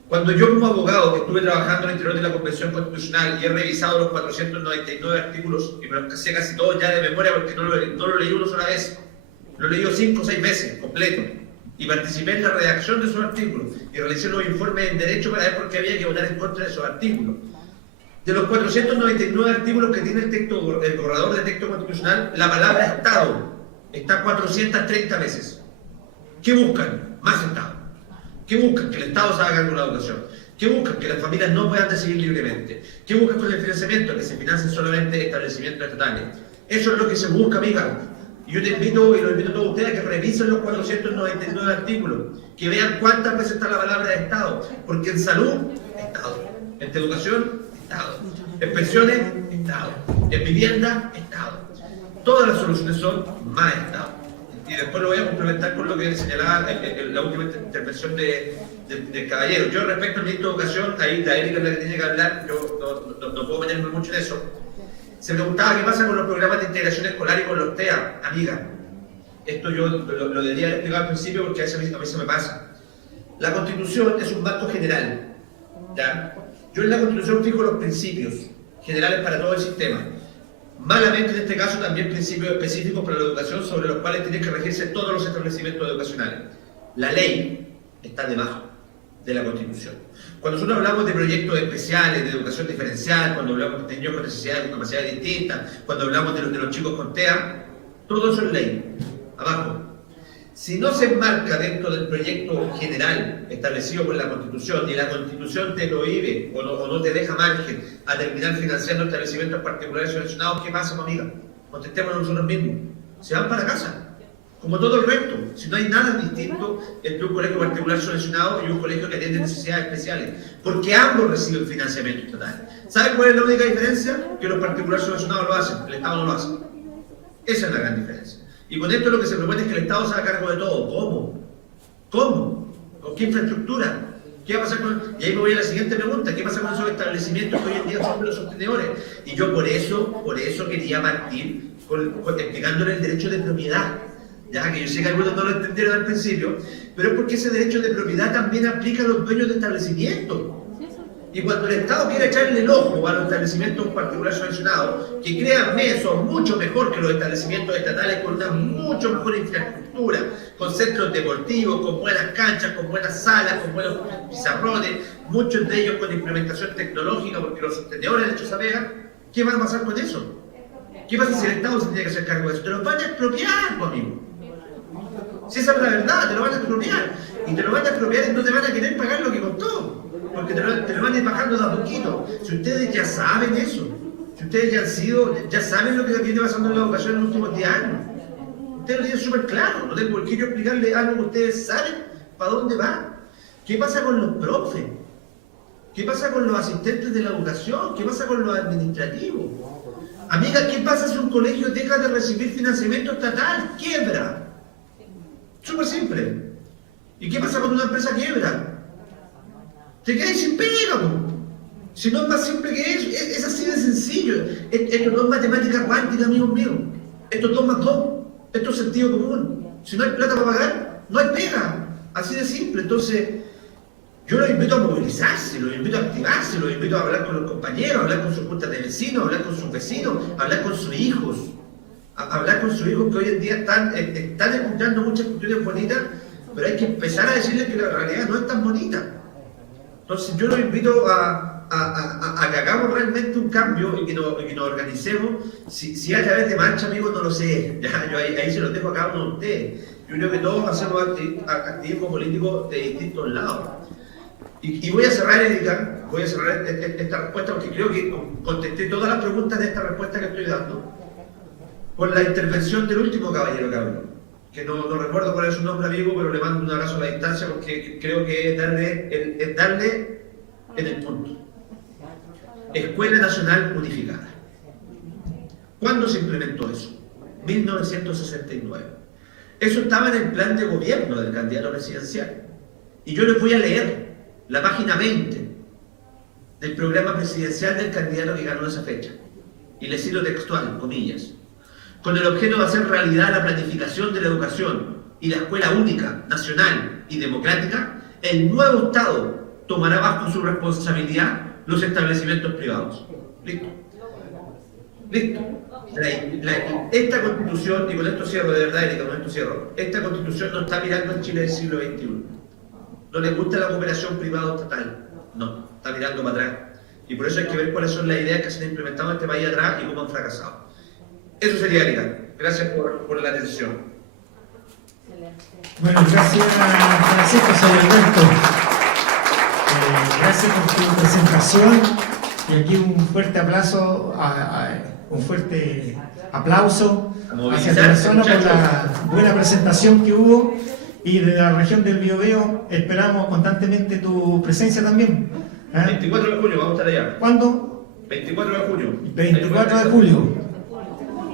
Cuando yo como abogado que estuve trabajando en el interior de la Convención Constitucional y he revisado los 499 artículos, y me los sé casi todos ya de memoria porque no lo leí una sola vez, lo he leído 5 o 6 veces, completo, y participé en la redacción de esos artículos, y realicé los informes en derecho para ver por qué había que votar en contra de esos artículos. De los 499 artículos que tiene el borrador de texto constitucional, la palabra Estado está 430 veces. ¿Qué buscan? Más Estado. ¿Qué buscan? Que el Estado se haga cargo de la educación. ¿Qué buscan? Que las familias no puedan decidir libremente. ¿Qué buscan con el financiamiento? Que se financien solamente establecimientos estatales. Eso es lo que se busca, amiga. Y yo te invito, y los invito a todos ustedes, a que revisen los 499 artículos, que vean cuántas veces está la palabra Estado. Porque en salud, Estado. En educación, Estado. En pensiones, Estado. En vivienda, Estado. Todas las soluciones son más Estado. Y después lo voy a complementar con lo que señalaba en la última intervención del caballero. Yo respecto al ministro de Educación, ahí la Erika es la que tiene que hablar, yo no puedo meterme mucho en eso. Se preguntaba qué pasa con los programas de integración escolar y con los TEA. Amiga, esto yo lo debería explicar al principio porque a mí se me pasa. La Constitución es un marco general, ¿ya? Yo en la Constitución fijo los principios generales para todo el sistema. Malamente en este caso también principios específicos para la educación sobre los cuales tienen que regirse todos los establecimientos educacionales. La ley está debajo de la Constitución. Cuando nosotros hablamos de proyectos especiales, de educación diferencial, cuando hablamos de niños con necesidades, con capacidades distintas, cuando hablamos de los chicos con TEA, todo eso es ley, abajo. Si no se enmarca dentro del proyecto general establecido por la Constitución y la Constitución te prohíbe o no te deja margen a terminar financiando establecimientos particulares subvencionados, ¿qué pasa, amiga? Contestémonos nosotros mismos. Se van para casa. Como todo el resto, si no hay nada distinto entre un colegio particular subvencionado y un colegio que atiende necesidades especiales, porque ambos reciben financiamiento estatal. ¿Saben cuál es la única diferencia? Que los particulares subvencionados lo hacen, el Estado no lo hace. Esa es la gran diferencia. Y con esto lo que se propone es que el Estado se haga cargo de todo. ¿Cómo? ¿Cómo? ¿Con qué infraestructura? ¿Qué va a pasar con...? Y ahí me voy a la siguiente pregunta. ¿Qué pasa con esos establecimientos que hoy en día son los sostenedores? Y yo por eso quería partir explicándole el derecho de propiedad. Ya que yo sé que algunos no lo entendieron al principio, pero es porque ese derecho de propiedad también aplica a los dueños de establecimientos. Y cuando el Estado quiere echarle el ojo a los establecimientos particulares subvencionados, que créanme, son mucho mejor que los establecimientos estatales con una mucho mejor infraestructura, con centros deportivos, con buenas canchas, con buenas salas, con buenos pizarrones, muchos de ellos con implementación tecnológica, porque los sostenedores han hecho esa pega. ¿Qué va a pasar con eso? ¿Qué pasa si el Estado se tiene que hacer cargo de eso? Te lo van a expropiar, amigo. Si esa es la verdad, te lo van a expropiar. Y te lo van a expropiar y no te van a querer pagar lo que costó. Porque te lo van a ir bajando de a poquito. Si ustedes ya saben eso, si ustedes ya saben lo que viene pasando en la educación en los últimos 10 años. Ustedes lo tienen súper claro. No tengo por qué yo explicarle algo que ustedes saben para dónde va. ¿Qué pasa con los profes? ¿Qué pasa con los asistentes de la educación? ¿Qué pasa con los administrativos? Amiga, ¿qué pasa si un colegio deja de recibir financiamiento estatal? Quiebra. Súper simple. ¿Y qué pasa cuando una empresa quiebra? Te quedas sin pega, po. Si no es más simple que eso, es así de sencillo. Esto no es matemática cuántica, amigos míos. Esto es 2 más 2. Esto es sentido común. Si no hay plata para pagar, no hay pega. Así de simple. Entonces, yo los invito a movilizarse, los invito a activarse, los invito a hablar con los compañeros, a hablar con sus juntas de vecinos, a hablar con sus vecinos, a hablar con sus hijos. A hablar con sus hijos que hoy en día están escuchando muchas cuestiones bonitas, pero hay que empezar a decirles que la realidad no es tan bonita. Entonces yo los invito a que hagamos realmente un cambio y que nos organicemos. Si a través de marcha, amigos, no lo sé. Ya, yo ahí se los dejo a cada uno de ustedes. Yo creo que todos hacemos activismo político de distintos lados. Y voy a cerrar, Erika, voy a cerrar esta respuesta porque creo que contesté todas las preguntas de esta respuesta que estoy dando con la intervención del último caballero que habló, que no recuerdo cuál es su nombre, amigo, pero le mando un abrazo a la distancia porque creo que es darle en el punto. Escuela Nacional Unificada. ¿Cuándo se implementó eso? 1969. Eso estaba en el plan de gobierno del candidato presidencial. Y yo les voy a leer la página 20 del programa presidencial del candidato que ganó esa fecha. Y les cito textual, comillas. Con el objeto de hacer realidad la planificación de la educación y la escuela única, nacional y democrática, el nuevo Estado tomará bajo su responsabilidad los establecimientos privados. Listo. Listo. Esta Constitución, y con esto cierro de verdad, Erika, con esto cierro, esta Constitución no está mirando al Chile del siglo XXI. No le gusta la cooperación privado-estatal. No, está mirando para atrás. Y por eso hay que ver cuáles son las ideas que se han implementado en este país atrás y cómo han fracasado. Eso sería, Erika. Gracias por la atención. Bueno, gracias Francisco, soy Alberto. Gracias por tu presentación. Y aquí un fuerte aplauso, un fuerte aplauso hacia tu persona por la buena presentación que hubo. Y de la región del Biobío esperamos constantemente tu presencia también. 24 de julio, vamos a estar allá. ¿Cuándo? 24 de junio. 24 de julio.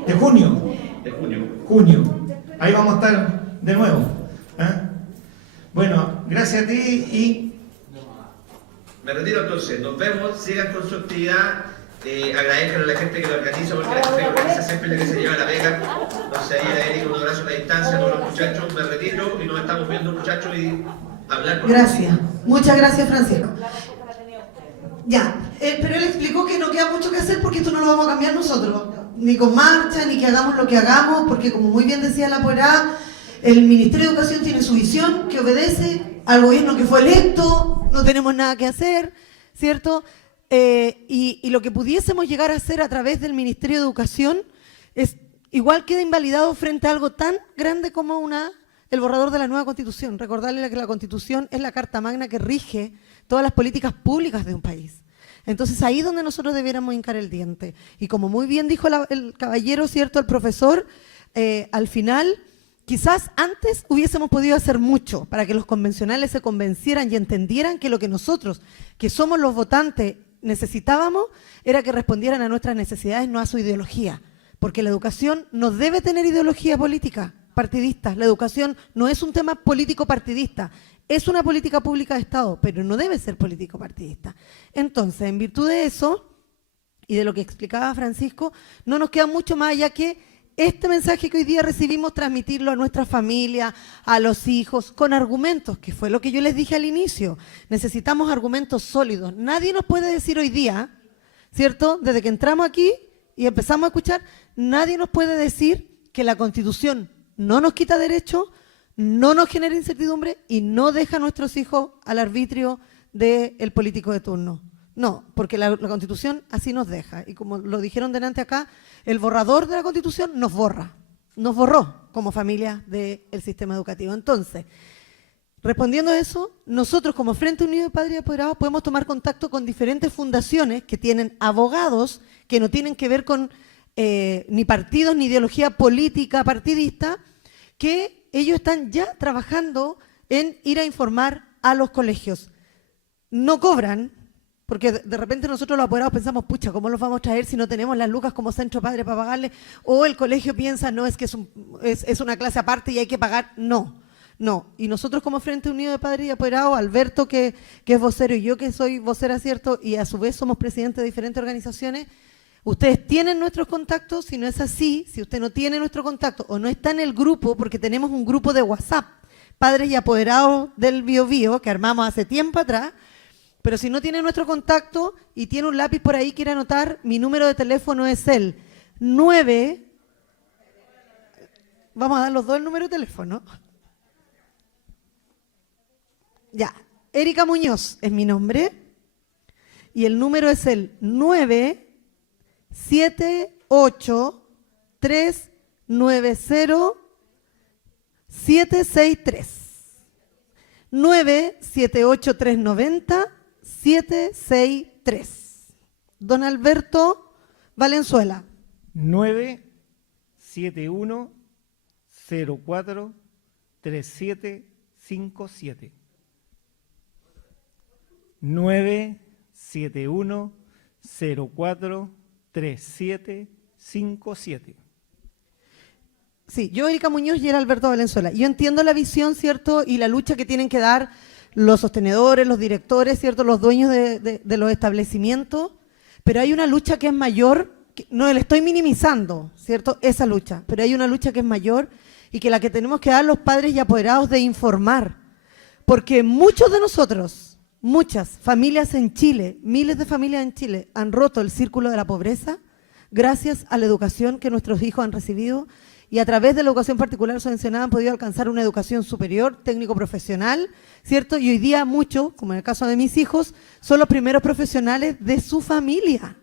¿De junio? De junio. Junio. Ahí vamos a estar de nuevo. Bueno, gracias a ti y... Me retiro entonces. Nos vemos. Sigan con su actividad. Agradezcan a la gente que lo organiza, porque la gente que organiza siempre es la que se lleva la pega. Entonces ahí a Erika un abrazo a la distancia, a todos los muchachos. Me retiro y nos estamos viendo, muchachos, y hablar con Gracias. Muchas gracias, Francisco. Ya, pero él explicó que no queda mucho que hacer porque lo vamos a cambiar nosotros, ni con marcha, ni que hagamos lo que hagamos, porque como muy bien decía la apoderada, el Ministerio de Educación tiene su visión, que obedece al gobierno que fue electo, no tenemos nada que hacer, ¿cierto? Y lo que pudiésemos llegar a hacer a través del Ministerio de Educación es igual queda invalidado frente a algo tan grande como el borrador de la nueva Constitución. Recordarle que la Constitución es la carta magna que rige todas las políticas públicas de un país. Entonces ahí es donde nosotros debiéramos hincar el diente. Y como muy bien dijo el caballero, ¿cierto?, el profesor, al final, quizás antes hubiésemos podido hacer mucho para que los convencionales se convencieran y entendieran que lo que nosotros, que somos los votantes, necesitábamos, era que respondieran a nuestras necesidades, no a su ideología. Porque la educación no debe tener ideología política partidista. La educación no es un tema político partidista. Es una política pública de Estado, pero no debe ser político partidista. Entonces, en virtud de eso, y de lo que explicaba Francisco, no nos queda mucho más allá que este mensaje que hoy día recibimos, transmitirlo a nuestra familia, a los hijos, con argumentos, que fue lo que yo les dije al inicio. Necesitamos argumentos sólidos. Nadie nos puede decir hoy día, ¿cierto?, desde que entramos aquí y empezamos a escuchar, nadie nos puede decir que la Constitución no nos quita derechos, no nos genera incertidumbre y no deja a nuestros hijos al arbitrio del político de turno. No, porque la Constitución así nos deja. Y como lo dijeron delante acá, el borrador de la Constitución nos borró como familia del sistema educativo. Entonces, respondiendo a eso, nosotros como Frente Unido de Padres y Apoderados podemos tomar contacto con diferentes fundaciones que tienen abogados que no tienen que ver con ni partidos ni ideología política partidista, que ellos están ya trabajando en ir a informar a los colegios. No cobran, porque de repente nosotros los apoderados pensamos, pucha, ¿cómo los vamos a traer si no tenemos las lucas como centro padre para pagarle? O el colegio piensa, no, es que es una clase aparte y hay que pagar. No. Y nosotros como Frente Unido de Padres y Apoderados, Alberto que es vocero y yo que soy vocera, ¿cierto? Y a su vez somos presidentes de diferentes organizaciones. Ustedes tienen nuestros contactos, si no es así, si usted no tiene nuestro contacto o no está en el grupo, porque tenemos un grupo de WhatsApp, Padres y Apoderados del Biobío, que armamos hace tiempo atrás, pero si no tiene nuestro contacto y tiene un lápiz por ahí, quiere anotar, mi número de teléfono es el 9, vamos a dar los dos el número de teléfono. Ya, Erika Muñoz es mi nombre y el número es el 978-390-763. 978-390-763. Don Alberto Valenzuela. 971-04-3757. 971-04-3757. Sí, yo, Erika Muñoz y el Alberto Valenzuela. Yo entiendo la visión, ¿cierto? Y la lucha que tienen que dar los sostenedores, los directores, ¿cierto? Los dueños de los establecimientos, pero hay una lucha que es mayor, no le estoy minimizando, ¿cierto? Esa lucha, pero hay una lucha que es mayor y que la que tenemos que dar los padres y apoderados de informar, porque muchos de nosotros, muchas familias en Chile, miles de familias en Chile han roto el círculo de la pobreza gracias a la educación que nuestros hijos han recibido y a través de la educación particular subvencionada han podido alcanzar una educación superior, técnico-profesional, ¿cierto? Y hoy día muchos, como en el caso de mis hijos, son los primeros profesionales de su familia.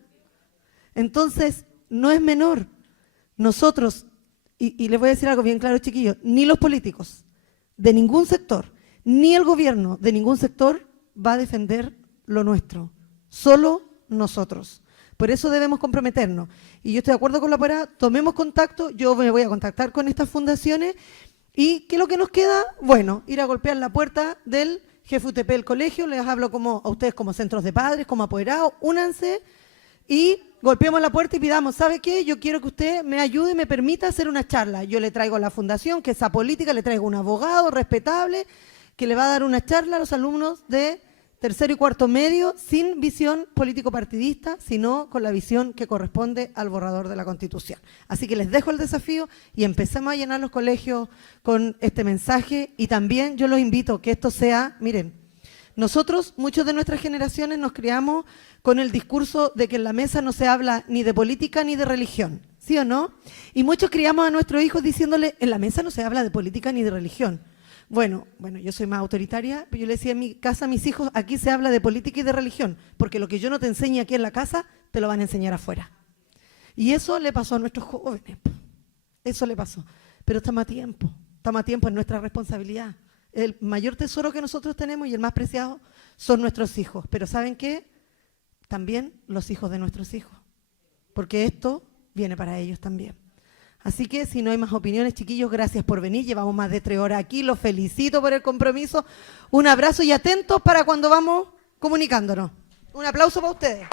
Entonces, no es menor. Nosotros, y les voy a decir algo bien claro, chiquillos, ni los políticos de ningún sector, ni el gobierno de ningún sector va a defender lo nuestro. Solo nosotros. Por eso debemos comprometernos. Y yo estoy de acuerdo con la parada, tomemos contacto, yo me voy a contactar con estas fundaciones y ¿qué es lo que nos queda? Bueno, ir a golpear la puerta del jefe UTP del colegio, les hablo a ustedes como centros de padres, como apoderados, únanse y golpeemos la puerta y pidamos, ¿sabe qué? Yo quiero que usted me ayude y me permita hacer una charla. Yo le traigo a la fundación, que es apolítica, le traigo un abogado respetable que le va a dar una charla a los alumnos de tercero y cuarto medio, sin visión político-partidista, sino con la visión que corresponde al borrador de la Constitución. Así que les dejo el desafío y empecemos a llenar los colegios con este mensaje y también yo los invito a que esto sea, miren, Nosotros, muchos de nuestras generaciones, nos criamos con el discurso de que en la mesa no se habla ni de política ni de religión, ¿sí o no? Y muchos criamos a nuestros hijos diciéndole, en la mesa no se habla de política ni de religión. Bueno, yo soy más autoritaria, pero yo le decía en mi casa a mis hijos, aquí se habla de política y de religión, porque lo que yo no te enseñe aquí en la casa, te lo van a enseñar afuera. Y eso le pasó a nuestros jóvenes, eso le pasó. Pero estamos a tiempo, es nuestra responsabilidad. El mayor tesoro que nosotros tenemos y el más preciado son nuestros hijos. Pero ¿saben qué? También los hijos de nuestros hijos. Porque esto viene para ellos también. Así que si no hay más opiniones, chiquillos, gracias por venir. Llevamos más de 3 horas aquí. Los felicito por el compromiso. Un abrazo y atentos para cuando vamos comunicándonos. Un aplauso para ustedes.